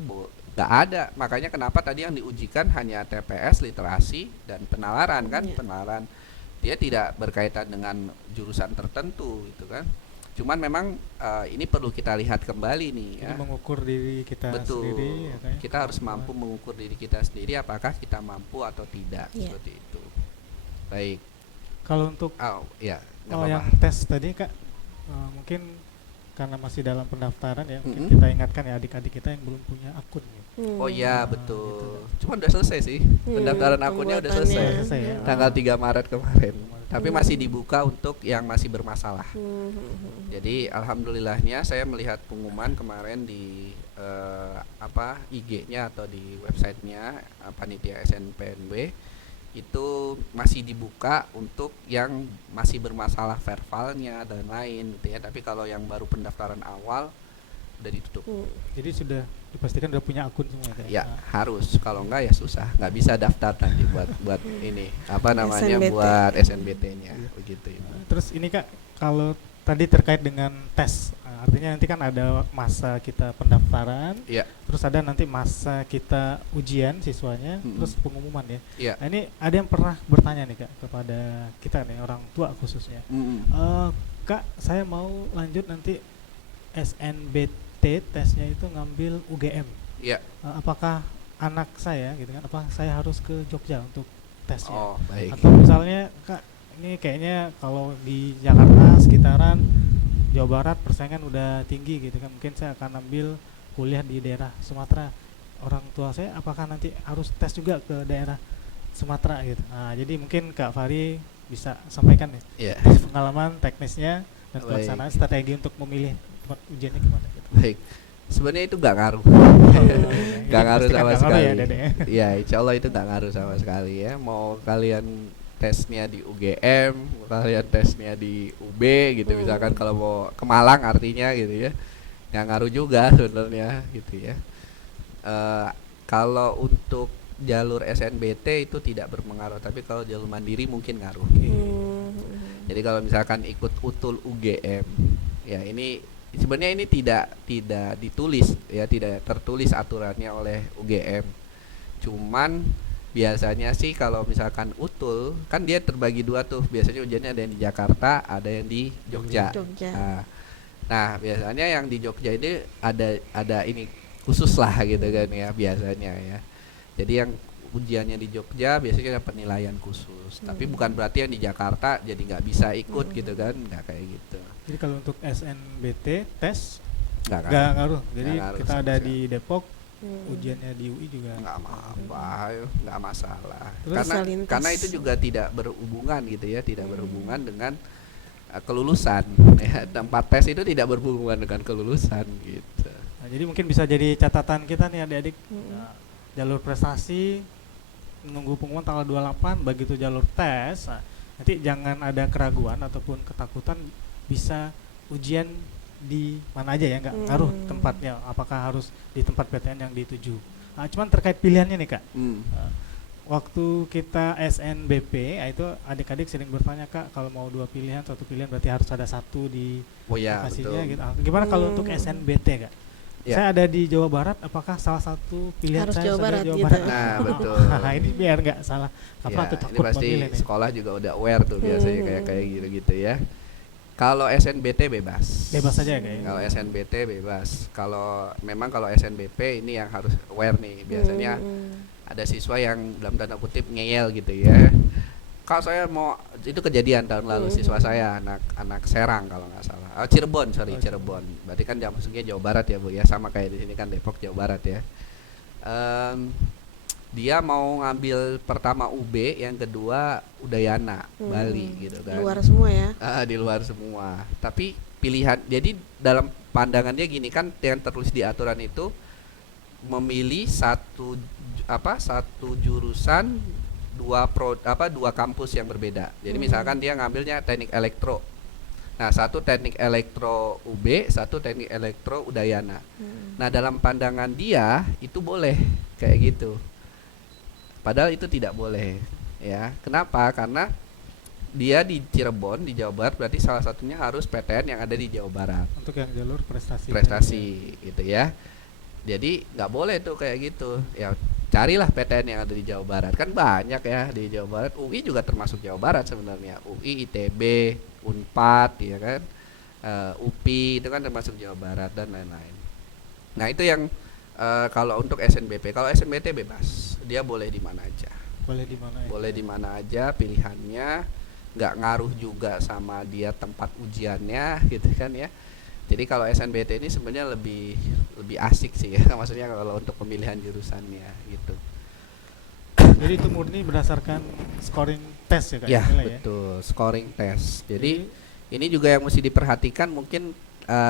nggak ada. Makanya kenapa tadi yang diujikan hanya TPS, literasi dan penalaran kan. Penalaran dia tidak berkaitan dengan jurusan tertentu gitu kan. Cuman memang ini perlu kita lihat kembali nih ya. Ini mengukur diri kita sendiri ya, kita harus mampu mengukur diri kita sendiri apakah kita mampu atau tidak, seperti itu. Baik. Kalau untuk yang tes tadi Kak, mungkin karena masih dalam pendaftaran ya, mungkin kita ingatkan ya adik-adik kita yang belum punya akun ya. Oh iya betul. Gitu. Cuman udah selesai sih. Pendaftaran akunnya udah selesai. Ya. Tanggal 3 Maret kemarin. Tapi masih dibuka untuk yang masih bermasalah. Jadi alhamdulillahnya saya melihat pengumuman kemarin di IG-nya atau di websitenya panitia SNPNB itu masih dibuka untuk yang masih bermasalah verbalnya dan lain gitu ya. Tapi kalau yang baru pendaftaran awal udah ditutup. Jadi sudah dipastikan udah punya akun semua ya? Ya harus, kalau enggak ya susah, nggak bisa daftar nanti buat ini SNBT. Buat SNBT-nya begitu ya. Terus ini Kak, kalau tadi terkait dengan tes Artinya nanti kan ada masa kita pendaftaran, Iya. terus ada nanti masa kita ujian siswanya, terus pengumuman ya. Iya. Nah, ini ada yang pernah bertanya nih Kak kepada kita nih orang tua khususnya. Kak, saya mau lanjut nanti SNBT tesnya itu ngambil UGM. Iya. Apakah anak saya gitu kan? Apa saya harus ke Jogja untuk tesnya? Oh, baik. Atau misalnya Kak, ini kayaknya kalau di Jakarta sekitaran Jawa Barat persaingan udah tinggi gitu kan, mungkin saya akan ambil kuliah di daerah Sumatera. Orang tua saya apakah nanti harus tes juga ke daerah Sumatera gitu. Nah, jadi mungkin Kak Fahri bisa sampaikan ya Iya. pengalaman teknisnya dan Baik. pelaksanaan strategi untuk memilih tempat ujiannya gimana gitu. Baik. Sebenarnya itu nggak ngaruh. Jadi Nggak ngaruh pastikan sama nggak ngaruh sekali. ya, Dede ya. Ya, insya Allah itu nggak ngaruh sama sekali ya. Mau kalian tesnya di UGM, mau kalian tesnya di UB gitu, misalkan kalau mau ke Malang artinya gitu ya, nggak ngaruh juga sebenarnya gitu ya. Kalau untuk jalur SNBT itu tidak berpengaruh, tapi kalau jalur mandiri mungkin ngaruh. Jadi kalau misalkan ikut utul UGM, ya ini sebenarnya ini tidak ditulis ya, tidak tertulis aturannya oleh UGM. Cuman biasanya sih kalau misalkan utul kan dia terbagi dua tuh, biasanya ujiannya ada yang di Jakarta, ada yang di Jogja. Nah, biasanya yang di Jogja ini ada ini khusus lah gitu kan ya biasanya ya. Jadi yang ujiannya di Jogja biasanya ada penilaian khusus, tapi bukan berarti yang di Jakarta jadi nggak bisa ikut gitu kan, nggak kayak gitu. Jadi kalau untuk SNBT tes Nggak nggak ngaruh. Jadi Nggak ngaruh kita sama ada sekali. di Depok, ujiannya di UI juga Nggak apa-apa, nggak masalah. Terus Karena itu juga tidak berhubungan gitu ya, tidak berhubungan dengan kelulusan. Ya, tempat tes itu tidak berhubungan dengan kelulusan gitu. Nah, jadi mungkin bisa jadi catatan kita nih adik-adik. Nah, jalur prestasi menunggu pengumuman tanggal 28, begitu jalur tes. Nah, nanti jangan ada keraguan ataupun ketakutan, bisa ujian di mana aja ya, nggak ngaruh tempatnya, apakah harus di tempat PTN yang dituju. Nah, cuman terkait pilihannya nih Kak. Waktu kita SNBP, itu adik-adik sering bertanya Kak, kalau mau dua pilihan, satu pilihan berarti harus ada satu di Oh ya, lokasinya betul. gitu. Gimana kalau untuk SNBT Kak? Ya. Saya ada di Jawa Barat, apakah salah satu pilihan Harus saya Jawa harus ada Barat Jawa gitu. Barat? Nah, betul. Nah, ini biar nggak salah. Apa Ya, tuh ini takut pasti memilih nih? sekolah juga udah aware tuh biasanya kayak gitu ya. Kalau SNBT bebas. Bebas saja ya Kak ya? Kalau SNBT bebas. Memang kalau SNBP ini yang harus aware nih. Biasanya ada siswa yang dalam tanda kutip ngeyel gitu ya. Kalau saya mau, itu kejadian tahun lalu, siswa saya anak Serang kalau nggak salah. Cirebon. Berarti kan masuknya Jawa Barat ya Bu ya, sama kayak di sini kan Depok Jawa Barat ya. Dia mau ngambil pertama UB, yang kedua Udayana, Bali gitu kan. Luar semua ya. Di luar semua. Tapi pilihan, jadi dalam pandangannya gini kan, yang tertulis di aturan itu memilih satu jurusan dua kampus yang berbeda. Jadi misalkan dia ngambilnya teknik elektro. Nah, satu teknik elektro UB, satu teknik elektro Udayana. Nah, dalam pandangan dia itu boleh kayak gitu. Padahal itu tidak boleh, ya. Kenapa? Karena dia di Cirebon, di Jawa Barat, berarti salah satunya harus PTN yang ada di Jawa Barat. Untuk yang jalur prestasi. Gitu ya. Jadi nggak boleh tuh kayak gitu. Ya carilah PTN yang ada di Jawa Barat. Kan banyak ya di Jawa Barat. UI juga termasuk Jawa Barat sebenarnya. UI, ITB, Unpad, ya kan. UPI itu kan termasuk Jawa Barat dan lain-lain. Nah, itu yang kalau untuk SNBP. Kalau SNBT bebas, dia boleh di mana aja. Boleh di mana? Boleh di mana aja pilihannya, nggak ngaruh juga sama dia tempat ujiannya, gitu kan ya. Jadi kalau SNBT ini sebenarnya lebih asik sih ya, maksudnya kalau untuk pemilihan jurusannya gitu. Jadi itu murni berdasarkan scoring test ya Kak? Ya, nilai betul, scoring test. Jadi ini juga yang mesti diperhatikan mungkin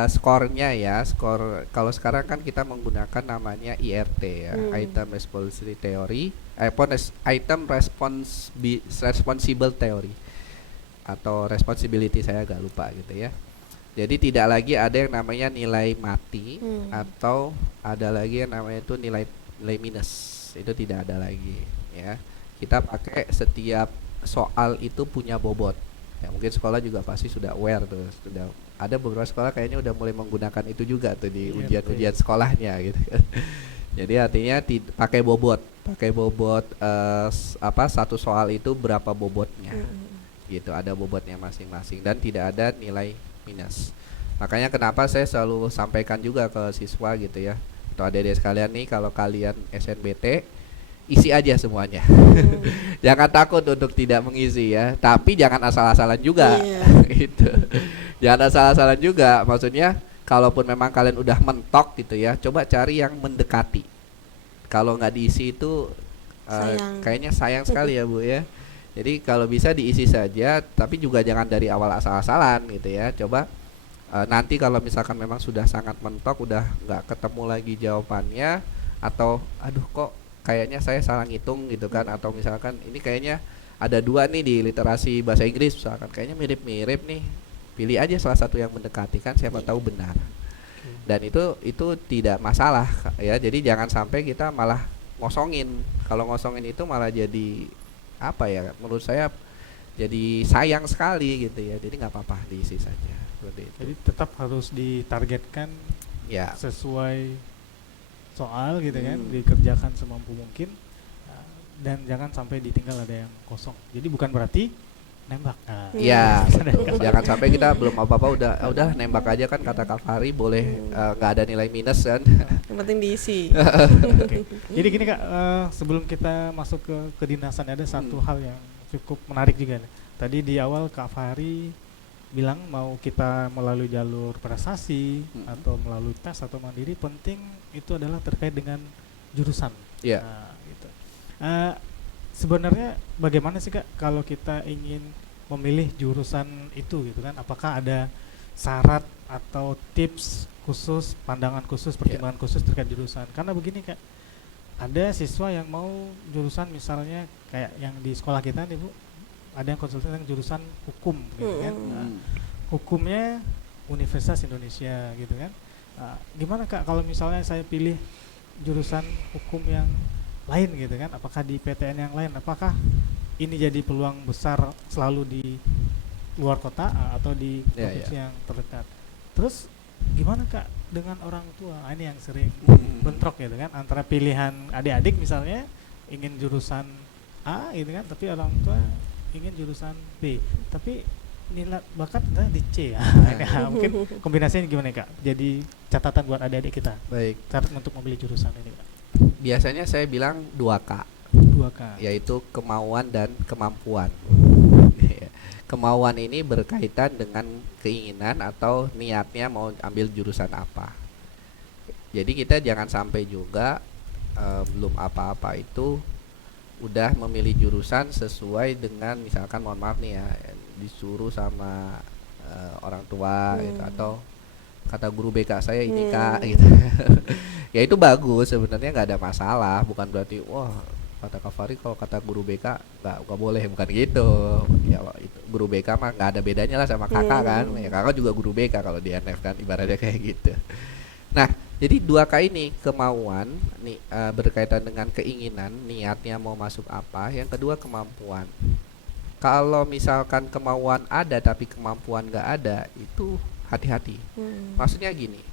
skornya ya, skor kalau sekarang kan kita menggunakan namanya IRT ya, Item Responsibility Theory, Responsible Theory atau Responsibility, saya agak lupa gitu ya. Jadi tidak lagi ada yang namanya nilai mati atau ada lagi yang namanya itu nilai minus, itu tidak ada lagi ya. Kita pakai setiap soal itu punya bobot. Ya mungkin sekolah juga pasti sudah aware tuh, sudah ada beberapa sekolah kayaknya udah mulai menggunakan itu juga tuh di Iya, ujian-ujian sekolahnya gitu kan. Jadi artinya pakai bobot satu soal itu berapa bobotnya gitu, ada bobotnya masing-masing dan tidak ada nilai minus. Makanya kenapa saya selalu sampaikan juga ke siswa gitu ya, atau adik-adik sekalian nih, kalau kalian SNBT isi aja semuanya. Jangan takut untuk tidak mengisi ya, tapi jangan asal-asalan juga. Iya. Gitu. Jangan asal-asalan juga. Maksudnya kalaupun memang kalian udah mentok gitu ya, coba cari yang mendekati. Kalau nggak diisi itu Sayang. kayaknya sayang sekali ya Bu ya. Jadi kalau bisa diisi saja, tapi juga jangan dari awal asal-asalan gitu ya. Coba nanti kalau misalkan memang sudah sangat mentok, udah nggak ketemu lagi jawabannya, atau aduh kok kayaknya saya salah ngitung gitu kan, atau misalkan ini kayaknya ada 2 nih di literasi bahasa Inggris misalkan, kayaknya mirip-mirip nih, pilih aja salah satu yang mendekati, kan siapa tahu benar. Dan itu tidak masalah ya. Jadi jangan sampai kita malah ngosongin. Kalau ngosongin itu malah jadi apa ya, menurut saya jadi sayang sekali gitu ya. Jadi nggak apa-apa, diisi saja seperti itu. Jadi tetap harus ditargetkan Ya. sesuai soal gitu kan, dikerjakan semampu mungkin, dan jangan sampai ditinggal ada yang kosong. Jadi bukan berarti nembak. Iya, jangan sampai kita belum apa-apa udah nembak aja kan, kata Kak Fahri, boleh nggak ada nilai minus kan. Yang penting diisi. Oke. Jadi gini Kak, sebelum kita masuk ke kedinasan, ada satu hal yang cukup menarik juga nih. Tadi di awal Kak Fahri bilang mau kita melalui jalur prestasi atau melalui tes atau mandiri, penting itu adalah terkait dengan jurusan. Iya. Nah, gitu. Sebenarnya bagaimana sih Kak kalau kita ingin memilih jurusan itu gitu kan? Apakah ada syarat atau tips khusus, pandangan khusus, pertimbangan khusus terkait jurusan? Karena begini Kak, ada siswa yang mau jurusan misalnya kayak yang di sekolah kita nih Bu, ada yang konsultan tentang jurusan hukum gitu kan. Nah, hukumnya Universitas Indonesia gitu kan. Nah, gimana Kak kalau misalnya saya pilih jurusan hukum yang lain gitu kan, apakah di PTN yang lain, apakah ini jadi peluang besar selalu di luar kota atau di provinsi yang terdekat? Terus gimana Kak dengan orang tua? Ini yang sering bentrok gitu kan, antara pilihan adik-adik misalnya ingin jurusan A gitu kan, tapi orang tua ingin jurusan B, tapi nilai bakat di C ya. Mungkin kombinasinya gimana Kak? Jadi catatan buat adik-adik kita. Baik. Syarat untuk memilih jurusan ini Kak. Biasanya saya bilang 2K. 2K. Yaitu kemauan dan kemampuan. Kemauan ini berkaitan dengan keinginan atau niatnya mau ambil jurusan apa. Jadi kita jangan sampai juga belum apa-apa itu udah memilih jurusan sesuai dengan, misalkan mohon maaf nih ya, disuruh sama orang tua gitu, atau kata guru BK saya ini Kak gitu. Ya itu bagus sebenarnya, nggak ada masalah, bukan berarti wah kata Kak Fahri kalau kata guru BK nggak boleh, bukan gitu ya. Itu guru BK mah nggak ada bedanya lah sama kakak kan ya, kakak juga guru BK kalau di NF kan, ibaratnya kayak gitu. Nah jadi 2K ini kemauan nih, berkaitan dengan keinginan, niatnya mau masuk apa. Yang kedua kemampuan. Kalau misalkan kemauan ada tapi kemampuan nggak ada, itu hati-hati. Maksudnya gini,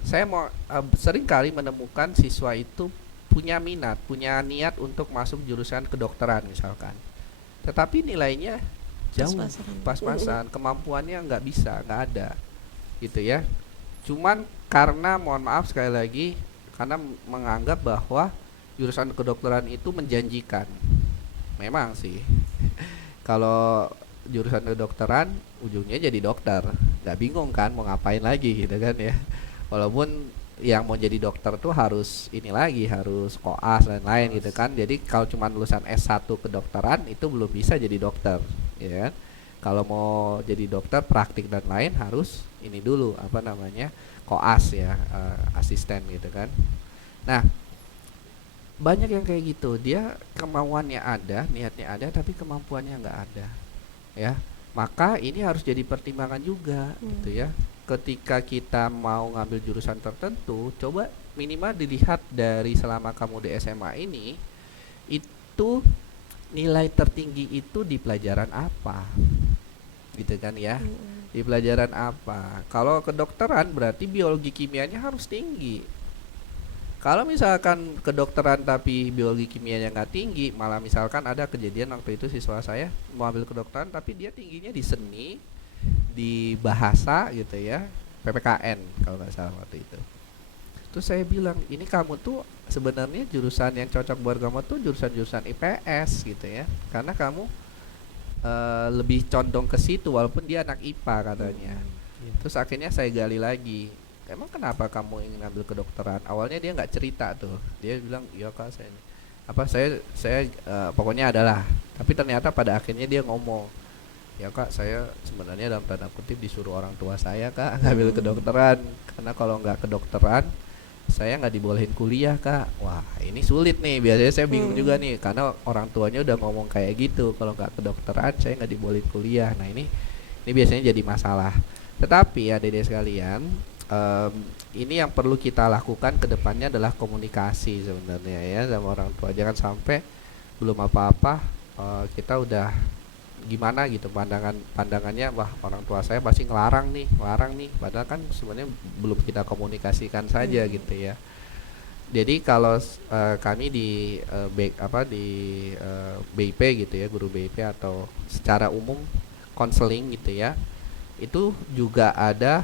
saya mau sering kali menemukan siswa itu punya minat, punya niat untuk masuk jurusan kedokteran misalkan, tetapi nilainya jauh pas-pasan, kemampuannya nggak bisa, nggak ada gitu ya. Cuman karena mohon maaf sekali lagi, karena menganggap bahwa jurusan kedokteran itu menjanjikan. Memang sih kalau jurusan kedokteran ujungnya jadi dokter, nggak bingung kan mau ngapain lagi gitu kan ya. Walaupun yang mau jadi dokter tuh harus ini lagi, harus koas dan lain gitu kan. Jadi kalau cuma lulusan S1 kedokteran itu belum bisa jadi dokter ya kan. Kalau mau jadi dokter praktik dan lain harus ini dulu apa namanya, koas ya, asisten gitu kan. Nah banyak yang kayak gitu, dia kemauannya ada, niatnya ada, tapi kemampuannya nggak ada ya. Maka ini harus jadi pertimbangan juga gitu ya. Ketika kita mau ngambil jurusan tertentu, coba minimal dilihat dari selama kamu di SMA ini, itu nilai tertinggi itu di pelajaran apa gitu kan ya. Mm-mm. Di pelajaran apa? Kalau kedokteran berarti biologi kimianya harus tinggi. Kalau misalkan kedokteran tapi biologi kimianya nggak tinggi, malah misalkan ada kejadian waktu itu siswa saya mau ambil kedokteran tapi dia tingginya di seni, di bahasa gitu ya, PPKN kalau nggak salah waktu itu. Terus saya bilang, ini kamu tuh sebenarnya jurusan yang cocok buat kamu tuh jurusan-jurusan IPS gitu ya, karena kamu lebih condong ke situ walaupun dia anak IPA katanya. Terus akhirnya saya gali lagi, emang kenapa kamu ingin ambil kedokteran? Awalnya dia nggak cerita tuh, dia bilang iya kak saya ini apa saya pokoknya adalah, tapi ternyata pada akhirnya dia ngomong, ya kak saya sebenarnya dalam tanda kutip disuruh orang tua saya kak ngambil kedokteran, karena kalau nggak kedokteran saya nggak dibolehin kuliah kak. Wah ini sulit nih, biasanya saya bingung juga nih karena orang tuanya udah ngomong kayak gitu, kalau nggak kedokteran saya nggak dibolehin kuliah. Nah ini biasanya jadi masalah. Tetapi ya adik-adik sekalian, ini yang perlu kita lakukan ke depannya adalah komunikasi sebenarnya ya sama orang tua. Jangan sampai belum apa-apa kita udah gimana gitu pandangannya, wah orang tua saya pasti ngelarang nih, padahal kan sebenarnya belum kita komunikasikan saja gitu ya. Jadi kalau kami di BIP gitu ya, guru BIP atau secara umum konseling gitu ya, itu juga ada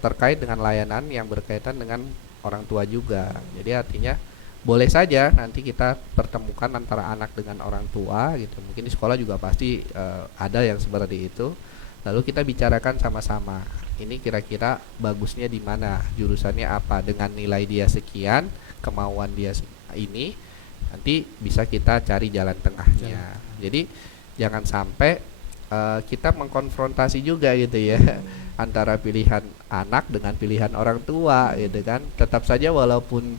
terkait dengan layanan yang berkaitan dengan orang tua juga. Jadi artinya boleh saja nanti kita pertemukan antara anak dengan orang tua gitu. Mungkin di sekolah juga pasti ada yang seperti itu. Lalu kita bicarakan sama-sama. Ini kira-kira bagusnya di mana, jurusannya apa, dengan nilai dia sekian, kemauan dia ini, nanti bisa kita cari jalan tengahnya. Jadi jangan sampai kita mengkonfrontasi juga gitu ya antara pilihan anak dengan pilihan orang tua gitu kan. Tetap saja walaupun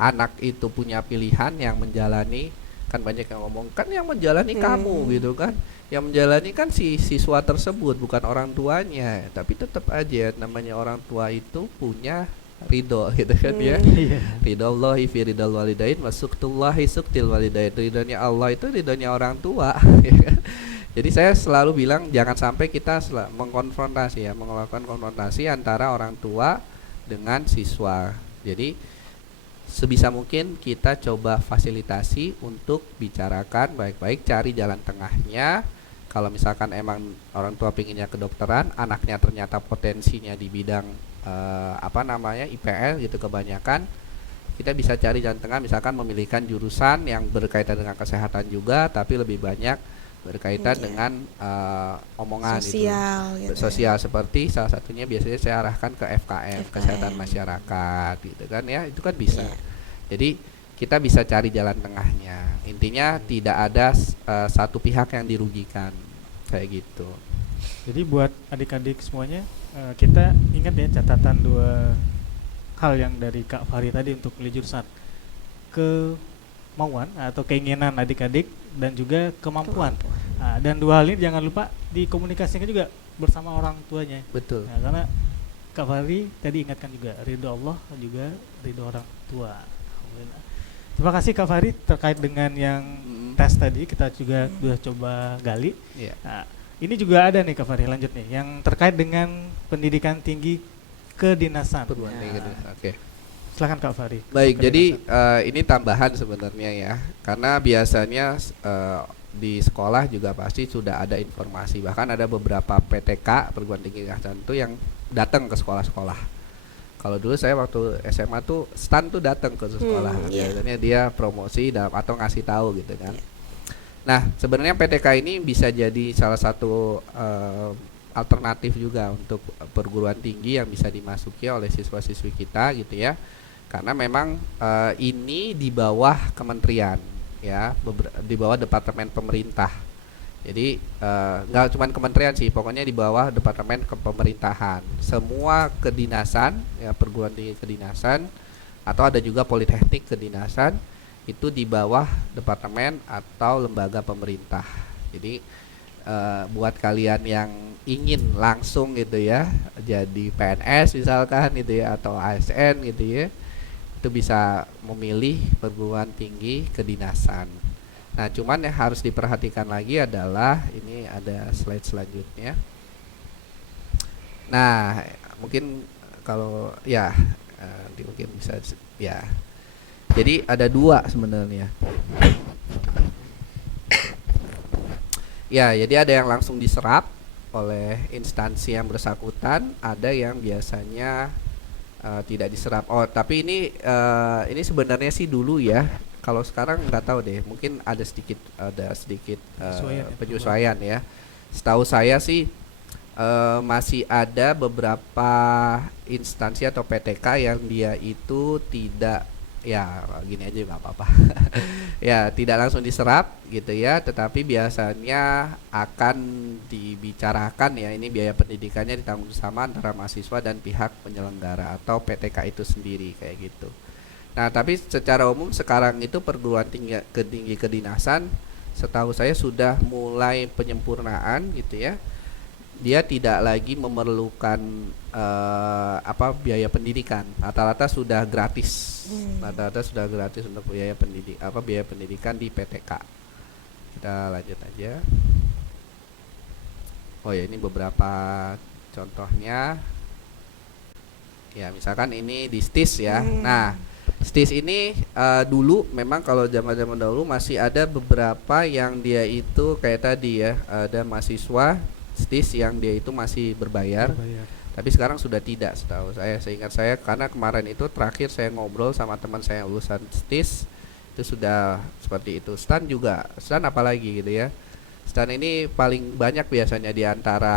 anak itu punya pilihan yang menjalani, kan banyak yang ngomong kan yang menjalani kamu gitu kan, yang menjalani kan si siswa tersebut bukan orang tuanya. Tapi tetap aja namanya orang tua itu punya ridho gitu kan ya. Ridho Allahi fi ridhal walidain wa suktullahi suktil walidain. Ridhonya Allah itu ridhonya orang tua ya kan? Jadi saya selalu bilang jangan sampai kita mengkonfrontasi ya, melakukan konfrontasi antara orang tua dengan siswa. Jadi sebisa mungkin kita coba fasilitasi untuk bicarakan baik-baik, cari jalan tengahnya. Kalau misalkan emang orang tua pinginnya kedokteran, anaknya ternyata potensinya di bidang IPL gitu kebanyakan, kita bisa cari jalan tengah, misalkan memilihkan jurusan yang berkaitan dengan kesehatan juga, tapi lebih banyak berkaitan dengan omongan sosial itu gitu sosial ya. Seperti salah satunya biasanya saya arahkan ke FKM. Kesehatan masyarakat gitu kan ya, itu kan bisa jadi kita bisa cari jalan tengahnya. Intinya tidak ada satu pihak yang dirugikan kayak gitu. Jadi buat adik-adik semuanya, kita ingat ya catatan dua hal yang dari Kak Fahri tadi untuk milih jurusan: kemauan atau keinginan adik-adik dan juga kemampuan. Nah, dan dua hal ini jangan lupa dikomunikasikan juga bersama orang tuanya. Betul. Nah, karena Kak Fahri tadi ingatkan juga ridho Allah dan juga ridho orang tua. Terima kasih Kak Fahri terkait dengan yang tes tadi, kita juga sudah coba gali. Nah, ini juga ada nih Kak Fahri, lanjut nih yang terkait dengan pendidikan tinggi kedinasan. Oke. Silakan Kak Fahri. Baik, jadi ini tambahan sebenarnya ya, karena biasanya di sekolah juga pasti sudah ada informasi, bahkan ada beberapa PTK perguruan tinggi kedinasan itu yang datang ke sekolah-sekolah. Kalau dulu saya waktu SMA tuh stan tuh datang ke sekolah, biasanya dia promosi atau ngasih tahu gitu kan. Nah sebenarnya PTK ini bisa jadi salah satu alternatif juga untuk perguruan tinggi yang bisa dimasuki oleh siswa-siswi kita gitu ya. Karena memang ini di bawah kementerian ya, di bawah departemen pemerintah. Jadi nggak cuma kementerian sih, pokoknya di bawah departemen pemerintahan. Semua kedinasan ya, perguruan tinggi kedinasan atau ada juga politeknik kedinasan itu di bawah departemen atau lembaga pemerintah. Jadi buat kalian yang ingin langsung gitu ya jadi PNS misalkan gitu ya, atau ASN gitu ya, itu bisa memilih perguruan tinggi kedinasan. Nah, cuman yang harus diperhatikan lagi adalah ini ada slide selanjutnya. Nah, mungkin kalau ya mungkin bisa ya. Jadi ada dua sebenarnya. Ya, jadi ada yang langsung diserap oleh instansi yang bersangkutan, ada yang biasanya tidak diserap. Oh, tapi ini sebenarnya sih dulu ya. Kalau sekarang nggak tahu deh, mungkin ada sedikit penyesuaian ya. Setahu saya sih masih ada beberapa instansi atau PTK yang dia itu tidak, ya gini aja nggak apa-apa. Ya tidak langsung diserap gitu ya, tetapi biasanya akan dibicarakan ya, ini biaya pendidikannya ditanggung bersama antara mahasiswa dan pihak penyelenggara atau PTK itu sendiri kayak gitu. Nah, tapi secara umum sekarang itu perguruan tinggi kedinasan setahu saya sudah mulai penyempurnaan gitu ya. Dia tidak lagi memerlukan biaya pendidikan. Rata-rata sudah gratis. Rata-rata sudah gratis untuk biaya pendidikan di PTK. Kita lanjut aja. Oh ya, ini beberapa contohnya. Ya, misalkan ini di STIS ya. Nah, STIS ini dulu memang kalau zaman-zaman dahulu masih ada beberapa yang dia itu kayak tadi ya, ada mahasiswa STIS yang dia itu masih berbayar. Tapi sekarang sudah tidak, setahu saya. Seingat saya, karena kemarin itu terakhir saya ngobrol sama teman saya yang lulusan STIS, itu sudah seperti itu. STAN juga, STAN apalagi gitu ya. STAN ini paling banyak biasanya di antara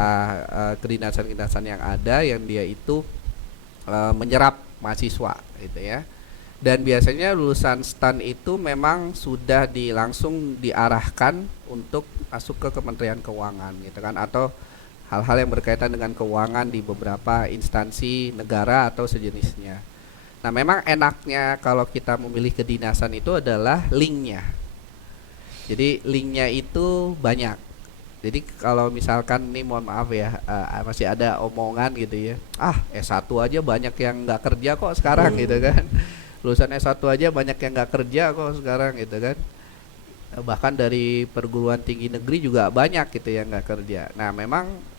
kedinasan-kedinasan yang ada, yang dia itu menyerap mahasiswa gitu ya. Dan biasanya lulusan STAN itu memang sudah langsung diarahkan untuk masuk ke Kementerian Keuangan gitu kan, atau hal-hal yang berkaitan dengan keuangan di beberapa instansi negara atau sejenisnya. Nah, memang enaknya kalau kita memilih kedinasan itu adalah linknya. Jadi linknya itu banyak. Jadi kalau misalkan nih, mohon maaf ya, masih ada omongan gitu ya, S1 aja banyak yang nggak kerja kok sekarang gitu kan. Lulusan S1 aja banyak yang nggak kerja kok sekarang gitu kan. Bahkan dari perguruan tinggi negeri juga banyak gitu yang nggak kerja. Nah, memang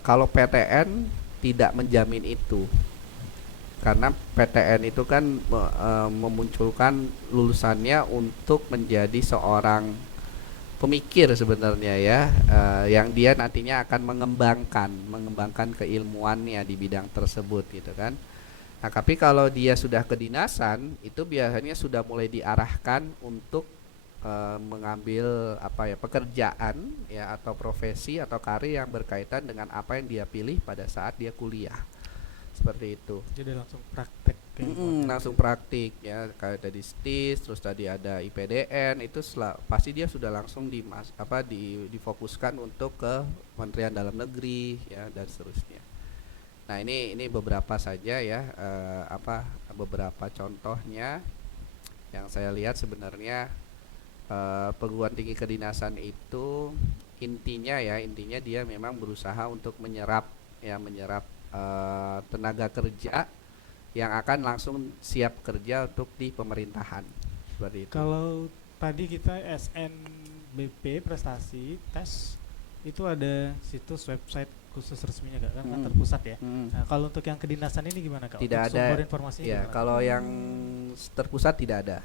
kalau PTN tidak menjamin itu, karena PTN itu kan memunculkan lulusannya untuk menjadi seorang pemikir sebenarnya ya, yang dia nantinya akan mengembangkan keilmuannya di bidang tersebut gitu kan. Nah, tapi kalau dia sudah kedinasan, itu biasanya sudah mulai diarahkan untuk mengambil pekerjaan ya, atau profesi atau karir yang berkaitan dengan apa yang dia pilih pada saat dia kuliah. Seperti itu. Jadi langsung praktek. Langsung praktik ya, kayak tadi STIS, terus tadi ada IPDN, itu pasti dia sudah langsung difokuskan untuk ke Kementerian Dalam Negeri ya, dan seterusnya. Nah, ini beberapa saja ya, beberapa contohnya yang saya lihat sebenarnya. Perguruan tinggi kedinasan itu intinya dia memang berusaha untuk menyerap tenaga kerja yang akan langsung siap kerja untuk di pemerintahan, seperti itu. Kalau tadi kita SNBP prestasi tes itu ada situs website khusus resminya kan terpusat ya. Nah, kalau untuk yang kedinasan ini gimana Kak? Tidak untuk ada. Sumber informasinya Ya, gimana? kalau yang terpusat tidak ada.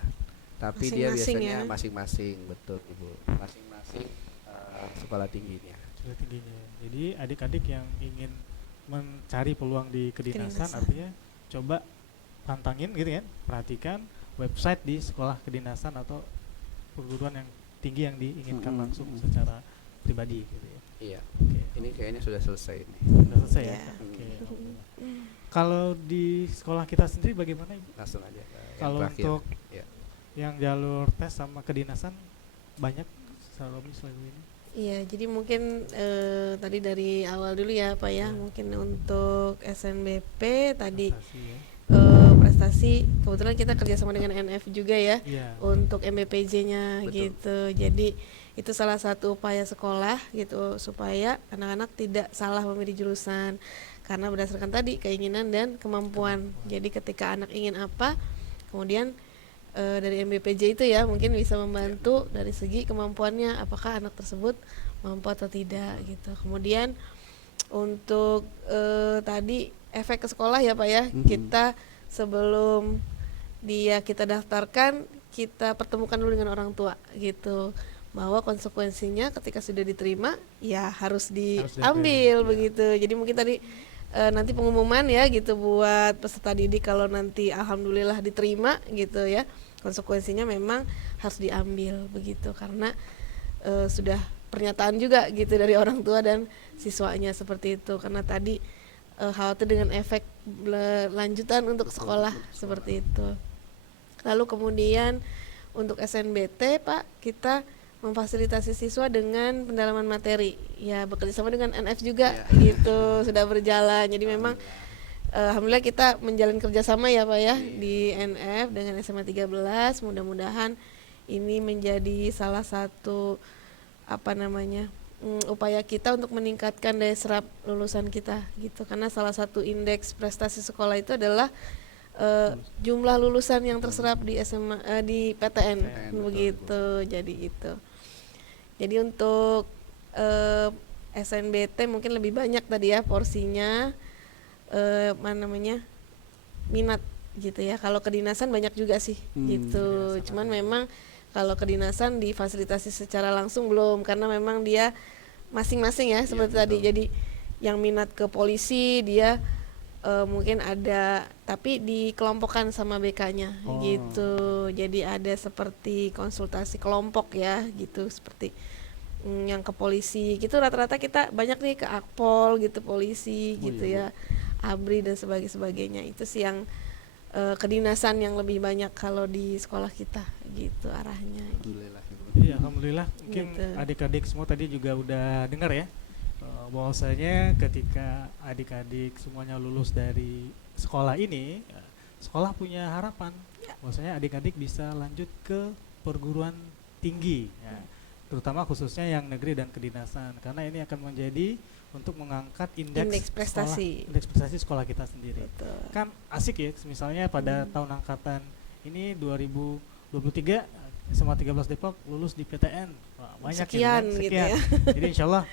Tapi dia Masing-masing biasanya ya. masing-masing, betul Ibu. Masing-masing sekolah tingginya. Sudah tingginya. Jadi adik-adik yang ingin mencari peluang di kedinasan, Kedinasan. artinya coba pantangin gitu kan, perhatikan website di sekolah kedinasan atau perguruan yang tinggi yang diinginkan langsung secara pribadi gitu ya. Iya. Oke. Ini kayaknya sudah selesai nih. Sudah selesai ya. Ya. Oke. Kalau di sekolah kita sendiri bagaimana Ibu? Langsung aja. Kalau terakhir. untuk Ya. yang jalur tes sama kedinasan banyak selalu ini. Iya, jadi mungkin tadi dari awal dulu ya Pak ya, mungkin untuk SNBP tadi Prestasi ya. prestasi, kebetulan kita kerjasama dengan NF juga ya, Iya. untuk MBPJ-nya Betul. gitu. Jadi itu salah satu upaya sekolah gitu, supaya anak-anak tidak salah memilih jurusan karena berdasarkan tadi keinginan dan kemampuan. Jadi ketika anak ingin apa, kemudian dari MBPJ itu ya mungkin bisa membantu dari segi kemampuannya, apakah anak tersebut mampu atau tidak gitu. Kemudian untuk tadi efek ke sekolah ya Pak ya, kita sebelum kita daftarkan, kita pertemukan dulu dengan orang tua gitu, bahwa konsekuensinya ketika sudah diterima ya harus diambil begitu. Jadi mungkin tadi nanti pengumuman ya gitu buat peserta didik, kalau nanti alhamdulillah diterima gitu ya, konsekuensinya memang harus diambil begitu, karena sudah pernyataan juga gitu dari orang tua dan siswanya seperti itu, karena tadi khawatir dengan efek lanjutan untuk sekolah seperti itu. Lalu kemudian untuk SNBT Pak, kita memfasilitasi siswa dengan pendalaman materi ya, bekerja sama dengan NF juga gitu, sudah berjalan. Jadi memang alhamdulillah kita menjalin kerjasama ya Pak ya di NF dengan SMA 13. Mudah-mudahan ini menjadi salah satu upaya kita untuk meningkatkan daya serap lulusan kita gitu, karena salah satu indeks prestasi sekolah itu adalah jumlah lulusan yang terserap di SMA di PTN begitu. Jadi untuk SNBT mungkin lebih banyak tadi ya porsinya, minat gitu ya. Kalau kedinasan banyak juga sih gitu. Cuman memang kalau kedinasan difasilitasi secara langsung belum, karena memang dia masing-masing ya seperti tadi. Jadi yang minat ke polisi dia mungkin ada, tapi dikelompokkan sama BK-nya gitu. Jadi ada seperti konsultasi kelompok ya gitu, seperti yang ke polisi gitu. Rata-rata kita banyak nih ke Akpol gitu, polisi gitu ya, ABRI dan sebagainya. Itu sih yang kedinasan yang lebih banyak kalau di sekolah kita gitu arahnya. Iya, alhamdulillah. Mungkin gitu. Adik-adik semua tadi juga udah dengar ya, bahwasanya ketika adik-adik semuanya lulus dari sekolah ini, sekolah punya harapan bahwasanya adik-adik bisa lanjut ke perguruan tinggi ya, terutama khususnya yang negeri dan kedinasan, karena ini akan menjadi untuk mengangkat indeks prestasi sekolah kita sendiri. Betul. Kan asik ya, misalnya pada tahun angkatan ini 2023 SMA 13 Depok lulus di PTN. Wah, banyak sekian, ya, gitu ya. Jadi insyaallah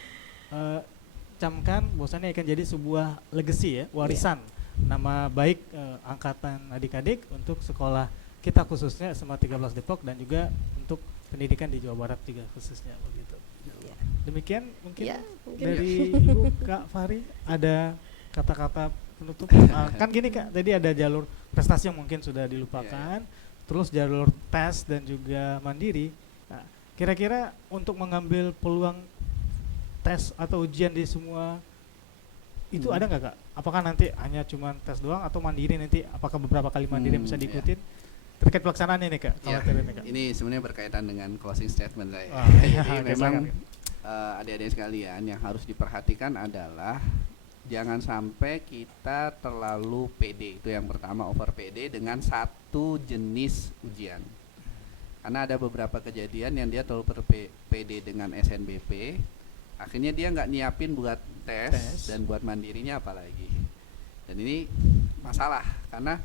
camkan bahwasannya akan jadi sebuah legacy ya, warisan nama baik angkatan adik-adik untuk sekolah kita khususnya SMA 13 Depok, dan juga untuk pendidikan di Jawa Barat juga khususnya begitu. Demikian mungkin dari Ibu Kak Fahri ada kata-kata penutup. Kan gini Kak, tadi ada jalur prestasi yang mungkin sudah dilupakan, terus jalur tes dan juga mandiri. Nah, kira-kira untuk mengambil peluang tes atau ujian di semua itu ada nggak Kak? Apakah nanti hanya cuma tes doang atau mandiri nanti? Apakah beberapa kali mandiri yang bisa diikutin? Terkait pelaksanaannya nih Kak. Ini sebenarnya berkaitan dengan closing statement saya. Jadi memang adik-adik sekalian yang harus diperhatikan adalah jangan sampai kita terlalu pede. Itu yang pertama, over pede dengan satu jenis ujian. Karena ada beberapa kejadian yang dia terlalu pede dengan SNBP, akhirnya dia nggak nyiapin buat tes dan buat mandirinya apalagi. Dan ini masalah karena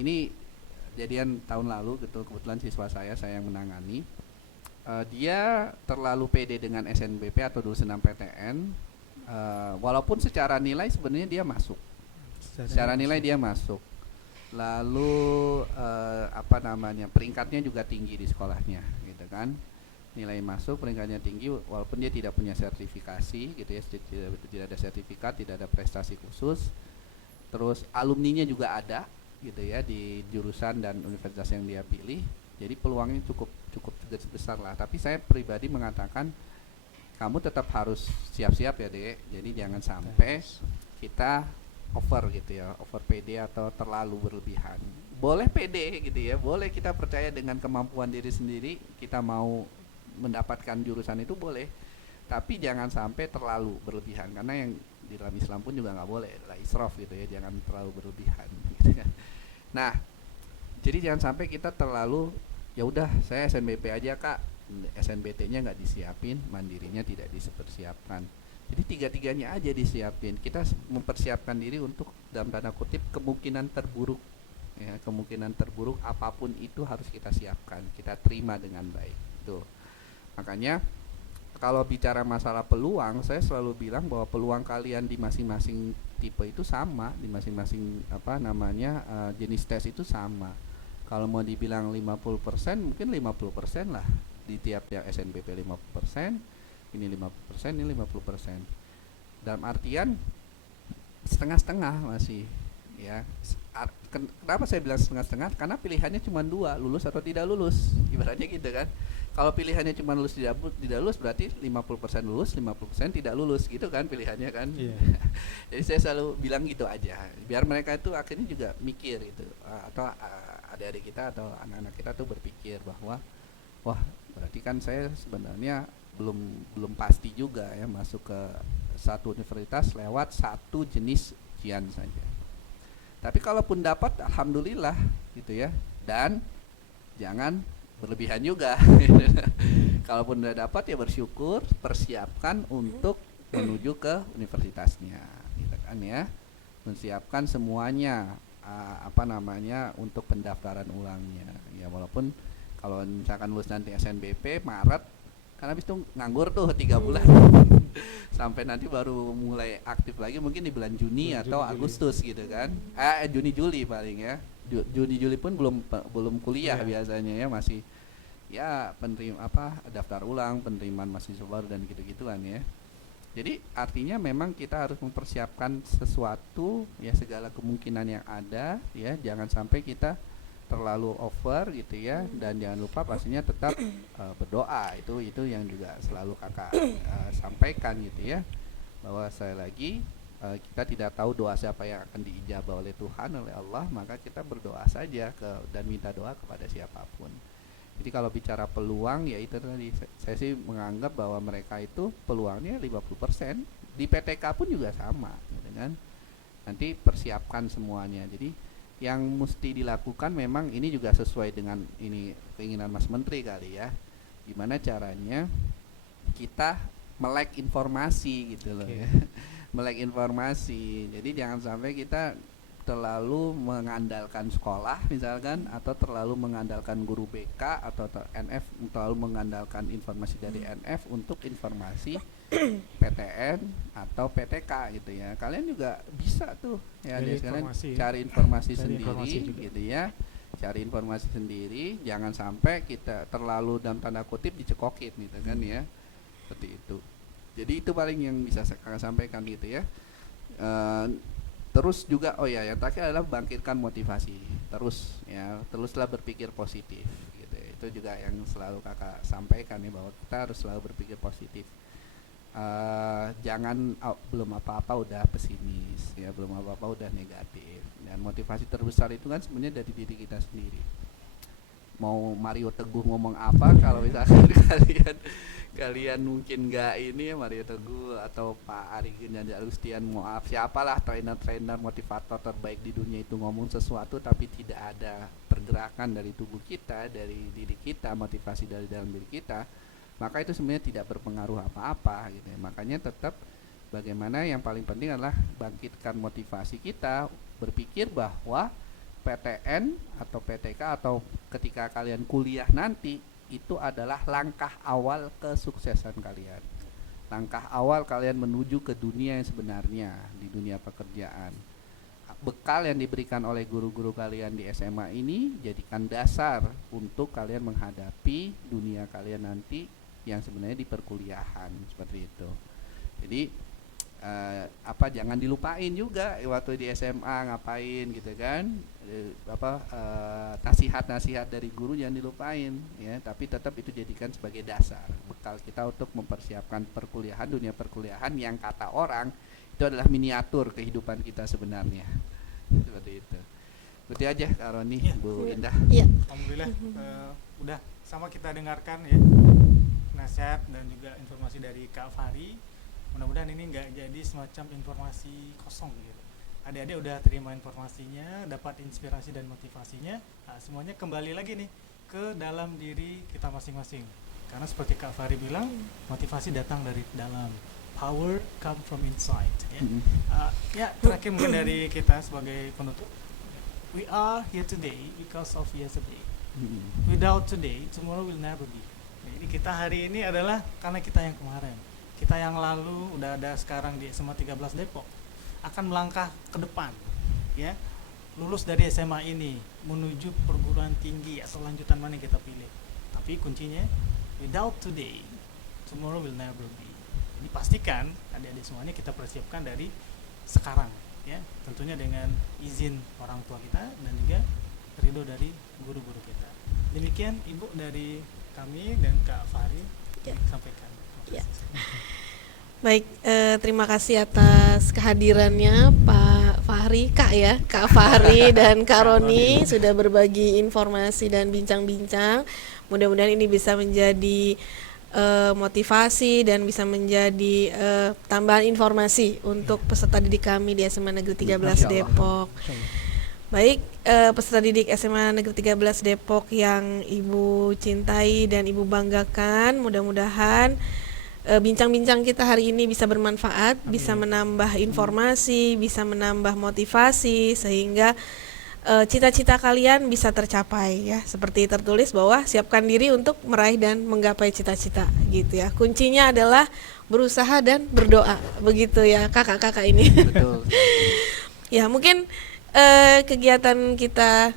ini kejadian tahun lalu gitu, kebetulan siswa saya yang menangani. Dia terlalu pede dengan SNBP atau dulu senam PTN, walaupun secara nilai sebenarnya dia masuk. Secara nilai dia masuk. Lalu peringkatnya juga tinggi di sekolahnya gitu kan. Nilai masuk, peringkatnya tinggi walaupun dia tidak punya sertifikasi gitu ya, tidak ada sertifikat, tidak ada prestasi khusus. Terus alumninya juga ada gitu ya di jurusan dan universitas yang dia pilih. Jadi peluangnya cukup besar lah. Tapi saya pribadi mengatakan kamu tetap harus siap-siap ya Dek. Jadi jangan sampai kita over gitu ya, over PD atau terlalu berlebihan. Boleh PD gitu ya, boleh kita percaya dengan kemampuan diri sendiri, kita mau mendapatkan jurusan itu boleh, tapi jangan sampai terlalu berlebihan, karena yang di dalam Islam pun juga nggak boleh lah israf gitu ya, jangan terlalu berlebihan gitu ya. Nah, jadi jangan sampai kita terlalu ya udah saya SNBP aja Kak, SNBT-nya nggak disiapin, mandirinya tidak dipersiapkan. Jadi tiga-tiganya aja disiapin. Kita mempersiapkan diri untuk dalam tanda kutip kemungkinan terburuk Ya, kemungkinan terburuk apapun itu harus kita siapkan, kita terima dengan baik. Tuh. Makanya kalau bicara masalah peluang, saya selalu bilang bahwa peluang kalian di masing-masing tipe itu sama, di masing-masing jenis tes itu sama. Kalau mau dibilang 50%, mungkin 50% lah di tiap-tiap SNBP 50%, ini 50%, ini 50%. Dalam artian setengah-setengah masih, ya. Kenapa saya bilang setengah-setengah? Karena pilihannya cuma dua, lulus atau tidak lulus, ibaratnya gitu kan. Kalau pilihannya cuma lulus tidak lulus, berarti 50% lulus, 50% tidak lulus, gitu kan pilihannya kan. Iya. Jadi saya selalu bilang gitu aja, biar mereka itu akhirnya juga mikir itu, atau adik-adik kita atau anak-anak kita tuh berpikir bahwa wah, berarti kan saya sebenarnya belum pasti juga ya masuk ke satu universitas lewat satu jenis ujian saja. Tapi kalaupun dapat, alhamdulillah gitu ya. Dan jangan berlebihan juga. Kalaupun udah dapat ya bersyukur, persiapkan untuk menuju ke universitasnya, gitu kan ya. Menyiapkan semuanya untuk pendaftaran ulangnya. Ya walaupun kalau misalkan lulus nanti SNBP Maret, kan habis itu nganggur tuh 3 bulan. Sampai nanti baru mulai aktif lagi mungkin di bulan Juni atau Agustus gitu kan. Juni Juli paling ya. Juni Juli pun belum kuliah biasanya ya, masih ya daftar ulang, penerimaan mahasiswa baru dan gitu-gituan ya. Jadi artinya memang kita harus mempersiapkan sesuatu ya, segala kemungkinan yang ada ya, jangan sampai kita terlalu over gitu ya, dan jangan lupa pastinya tetap berdoa, itu yang juga selalu kakak sampaikan gitu ya, bahwa saya lagi kita tidak tahu doa siapa yang akan diijabah oleh Tuhan, oleh Allah, maka kita berdoa saja dan minta doa kepada siapapun. Jadi kalau bicara peluang ya itu tadi, saya sih menganggap bahwa mereka itu peluangnya 50%, di PTK pun juga sama gitu kan. Nanti persiapkan semuanya. Jadi yang mesti dilakukan memang ini juga sesuai dengan ini keinginan Mas Menteri kali ya. Gimana caranya kita melek informasi gitu loh ya. Melek informasi. Jadi jangan sampai kita terlalu mengandalkan sekolah misalkan, atau terlalu mengandalkan guru BK atau NF, terlalu mengandalkan informasi dari NF untuk informasi PTN atau PTK gitu ya. Kalian juga bisa tuh ya, cari informasi sendiri gitu ya. Cari informasi sendiri, jangan sampai kita terlalu dalam tanda kutip dicekokin gitu kan ya. Seperti itu. Jadi itu paling yang bisa saya sampaikan gitu ya. Terus juga yang terakhir adalah bangkitkan motivasi. Teruslah berpikir positif gitu. Itu juga yang selalu kakak sampaikan ya, bahwa kita harus selalu berpikir positif. Jangan belum apa-apa udah pesimis ya, belum apa-apa udah negatif. Dan motivasi terbesar itu kan sebenarnya dari diri kita sendiri. Mau Mario Teguh ngomong apa, kalau misalkan kalian mungkin nggak ini ya, Mario Teguh atau Pak Ari Ginanjar Agustian, siapalah trainer motivator terbaik di dunia itu ngomong sesuatu tapi tidak ada pergerakan dari tubuh kita, dari diri kita, motivasi dari dalam diri kita, maka itu sebenarnya tidak berpengaruh apa-apa gitu ya. Makanya tetap bagaimana yang paling penting adalah bangkitkan motivasi kita, berpikir bahwa PTN atau PTK atau ketika kalian kuliah nanti itu adalah langkah awal kesuksesan kalian. Langkah awal kalian menuju ke dunia yang sebenarnya, di dunia pekerjaan. Bekal yang diberikan oleh guru-guru kalian di SMA ini jadikan dasar untuk kalian menghadapi dunia kalian nanti yang sebenarnya di perkuliahan, seperti itu. Jadi jangan dilupain juga waktu di SMA ngapain gitu kan, nasihat-nasihat dari guru jangan dilupain ya, tapi tetap itu jadikan sebagai dasar bekal kita untuk mempersiapkan perkuliahan, dunia perkuliahan yang kata orang itu adalah miniatur kehidupan kita sebenarnya. Seperti itu. Seperti aja Kak Roni, Bu Indah. Iya. Alhamdulillah udah sama kita dengarkan ya nasihat dan juga informasi dari Kak Fahri. Mudah-mudahan ini nggak jadi semacam informasi kosong gitu. Adik-adik udah terima informasinya, dapat inspirasi dan motivasinya. Nah, semuanya kembali lagi nih ke dalam diri kita masing-masing. Karena seperti Kak Fahri bilang, motivasi datang dari dalam. Power come from inside. Ya, terakhir mungkin dari kita sebagai penutup. We are here today because of yesterday. Mm. Without today, tomorrow will never be. Jadi kita hari ini adalah karena kita yang kemarin. Kita yang lalu udah ada sekarang di SMA 13 Depok. Akan melangkah ke depan, ya. Lulus dari SMA ini menuju perguruan tinggi atau lanjutan mana yang kita pilih. Tapi kuncinya, without today, tomorrow will never be. Jadi pastikan adik-adik semuanya kita persiapkan dari sekarang, ya. Tentunya dengan izin orang tua kita dan juga ridho dari guru-guru kita. Demikian Ibu dari kami dan Kak Fahri Ya. sampaikan. Ya. Baik, terima kasih atas kehadirannya Pak Fahri, Kak Fahri dan Kak Roni sudah berbagi informasi dan bincang-bincang. Mudah-mudahan ini bisa menjadi motivasi dan bisa menjadi tambahan informasi untuk peserta didik kami di SMA Negeri 13 Depok. Baik, peserta didik SMA Negeri 13 Depok yang Ibu cintai dan Ibu banggakan, mudah-mudahan bincang-bincang kita hari ini bisa bermanfaat, bisa menambah informasi, bisa menambah motivasi sehingga cita-cita kalian bisa tercapai, ya. Seperti tertulis bahwa siapkan diri untuk meraih dan menggapai cita-cita, gitu ya. Kuncinya adalah berusaha dan berdoa, begitu ya kakak-kakak ini. Betul. Ya, mungkin kegiatan kita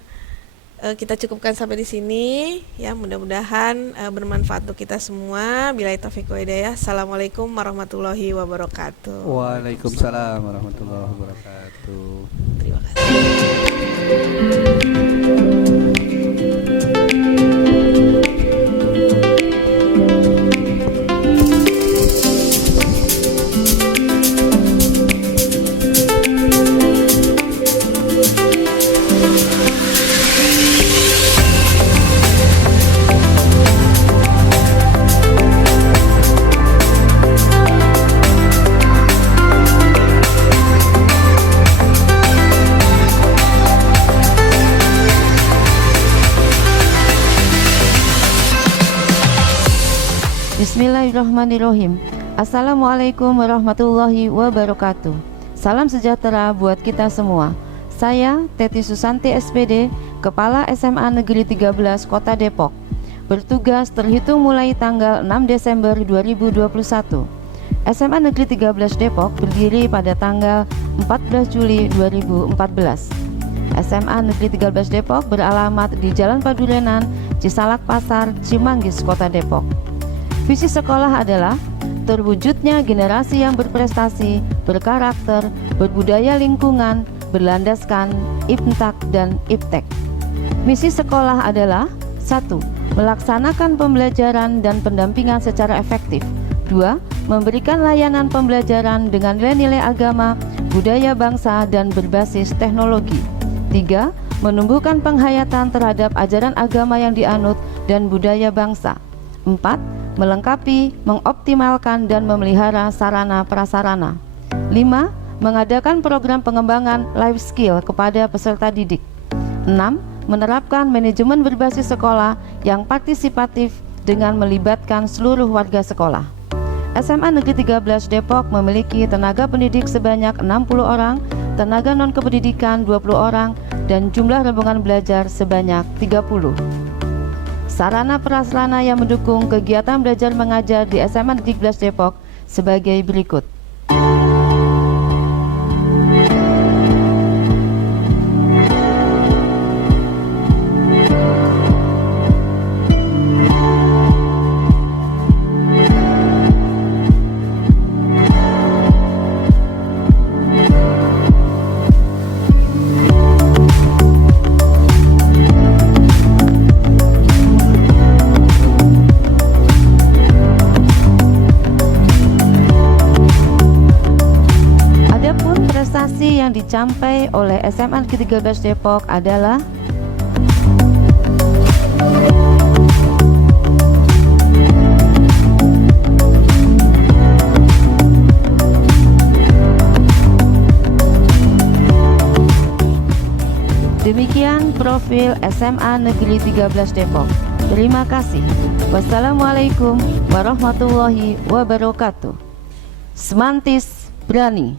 cukupkan sampai di sini, ya. Mudah-mudahan bermanfaat untuk kita semua. Billahi taufiq wa hidayah. Assalamualaikum warahmatullahi wabarakatuh. Waalaikumsalam warahmatullahi wabarakatuh. Terima kasih. Bismillahirrahmanirrahim. Assalamualaikum warahmatullahi wabarakatuh. Salam sejahtera buat kita semua. Saya Teti Susanti SPD, Kepala SMA Negeri 13 Kota Depok, bertugas terhitung mulai tanggal 6 Desember 2021. SMA Negeri 13 Depok berdiri pada tanggal 14 Juli 2014. SMA Negeri 13 Depok beralamat di Jalan Padurenan, Cisalak Pasar, Cimanggis, Kota Depok. Visi sekolah adalah terwujudnya generasi yang berprestasi, berkarakter, berbudaya lingkungan, berlandaskan IPNTAK dan IPTEK. Misi sekolah adalah 1. Melaksanakan pembelajaran dan pendampingan secara efektif. 2. Memberikan layanan pembelajaran dengan nilai-nilai agama, budaya bangsa dan berbasis teknologi. 3. Menumbuhkan penghayatan terhadap ajaran agama yang dianut dan budaya bangsa. 4. Melengkapi, mengoptimalkan dan memelihara sarana prasarana. 5. Mengadakan program pengembangan life skill kepada peserta didik. 6. Menerapkan manajemen berbasis sekolah yang partisipatif dengan melibatkan seluruh warga sekolah. SMA Negeri 13 Depok memiliki tenaga pendidik sebanyak 60 orang, tenaga non-kependidikan 20 orang, dan jumlah rombongan belajar sebanyak 30. Sarana prasarana yang mendukung kegiatan belajar mengajar di SMA Negeri 13 Depok sebagai berikut. Yang dicapai oleh SMA Negeri 13 Depok adalah demikian profil SMA Negeri 13 Depok. Terima kasih. Wassalamualaikum warahmatullahi wabarakatuh. Semantis berani.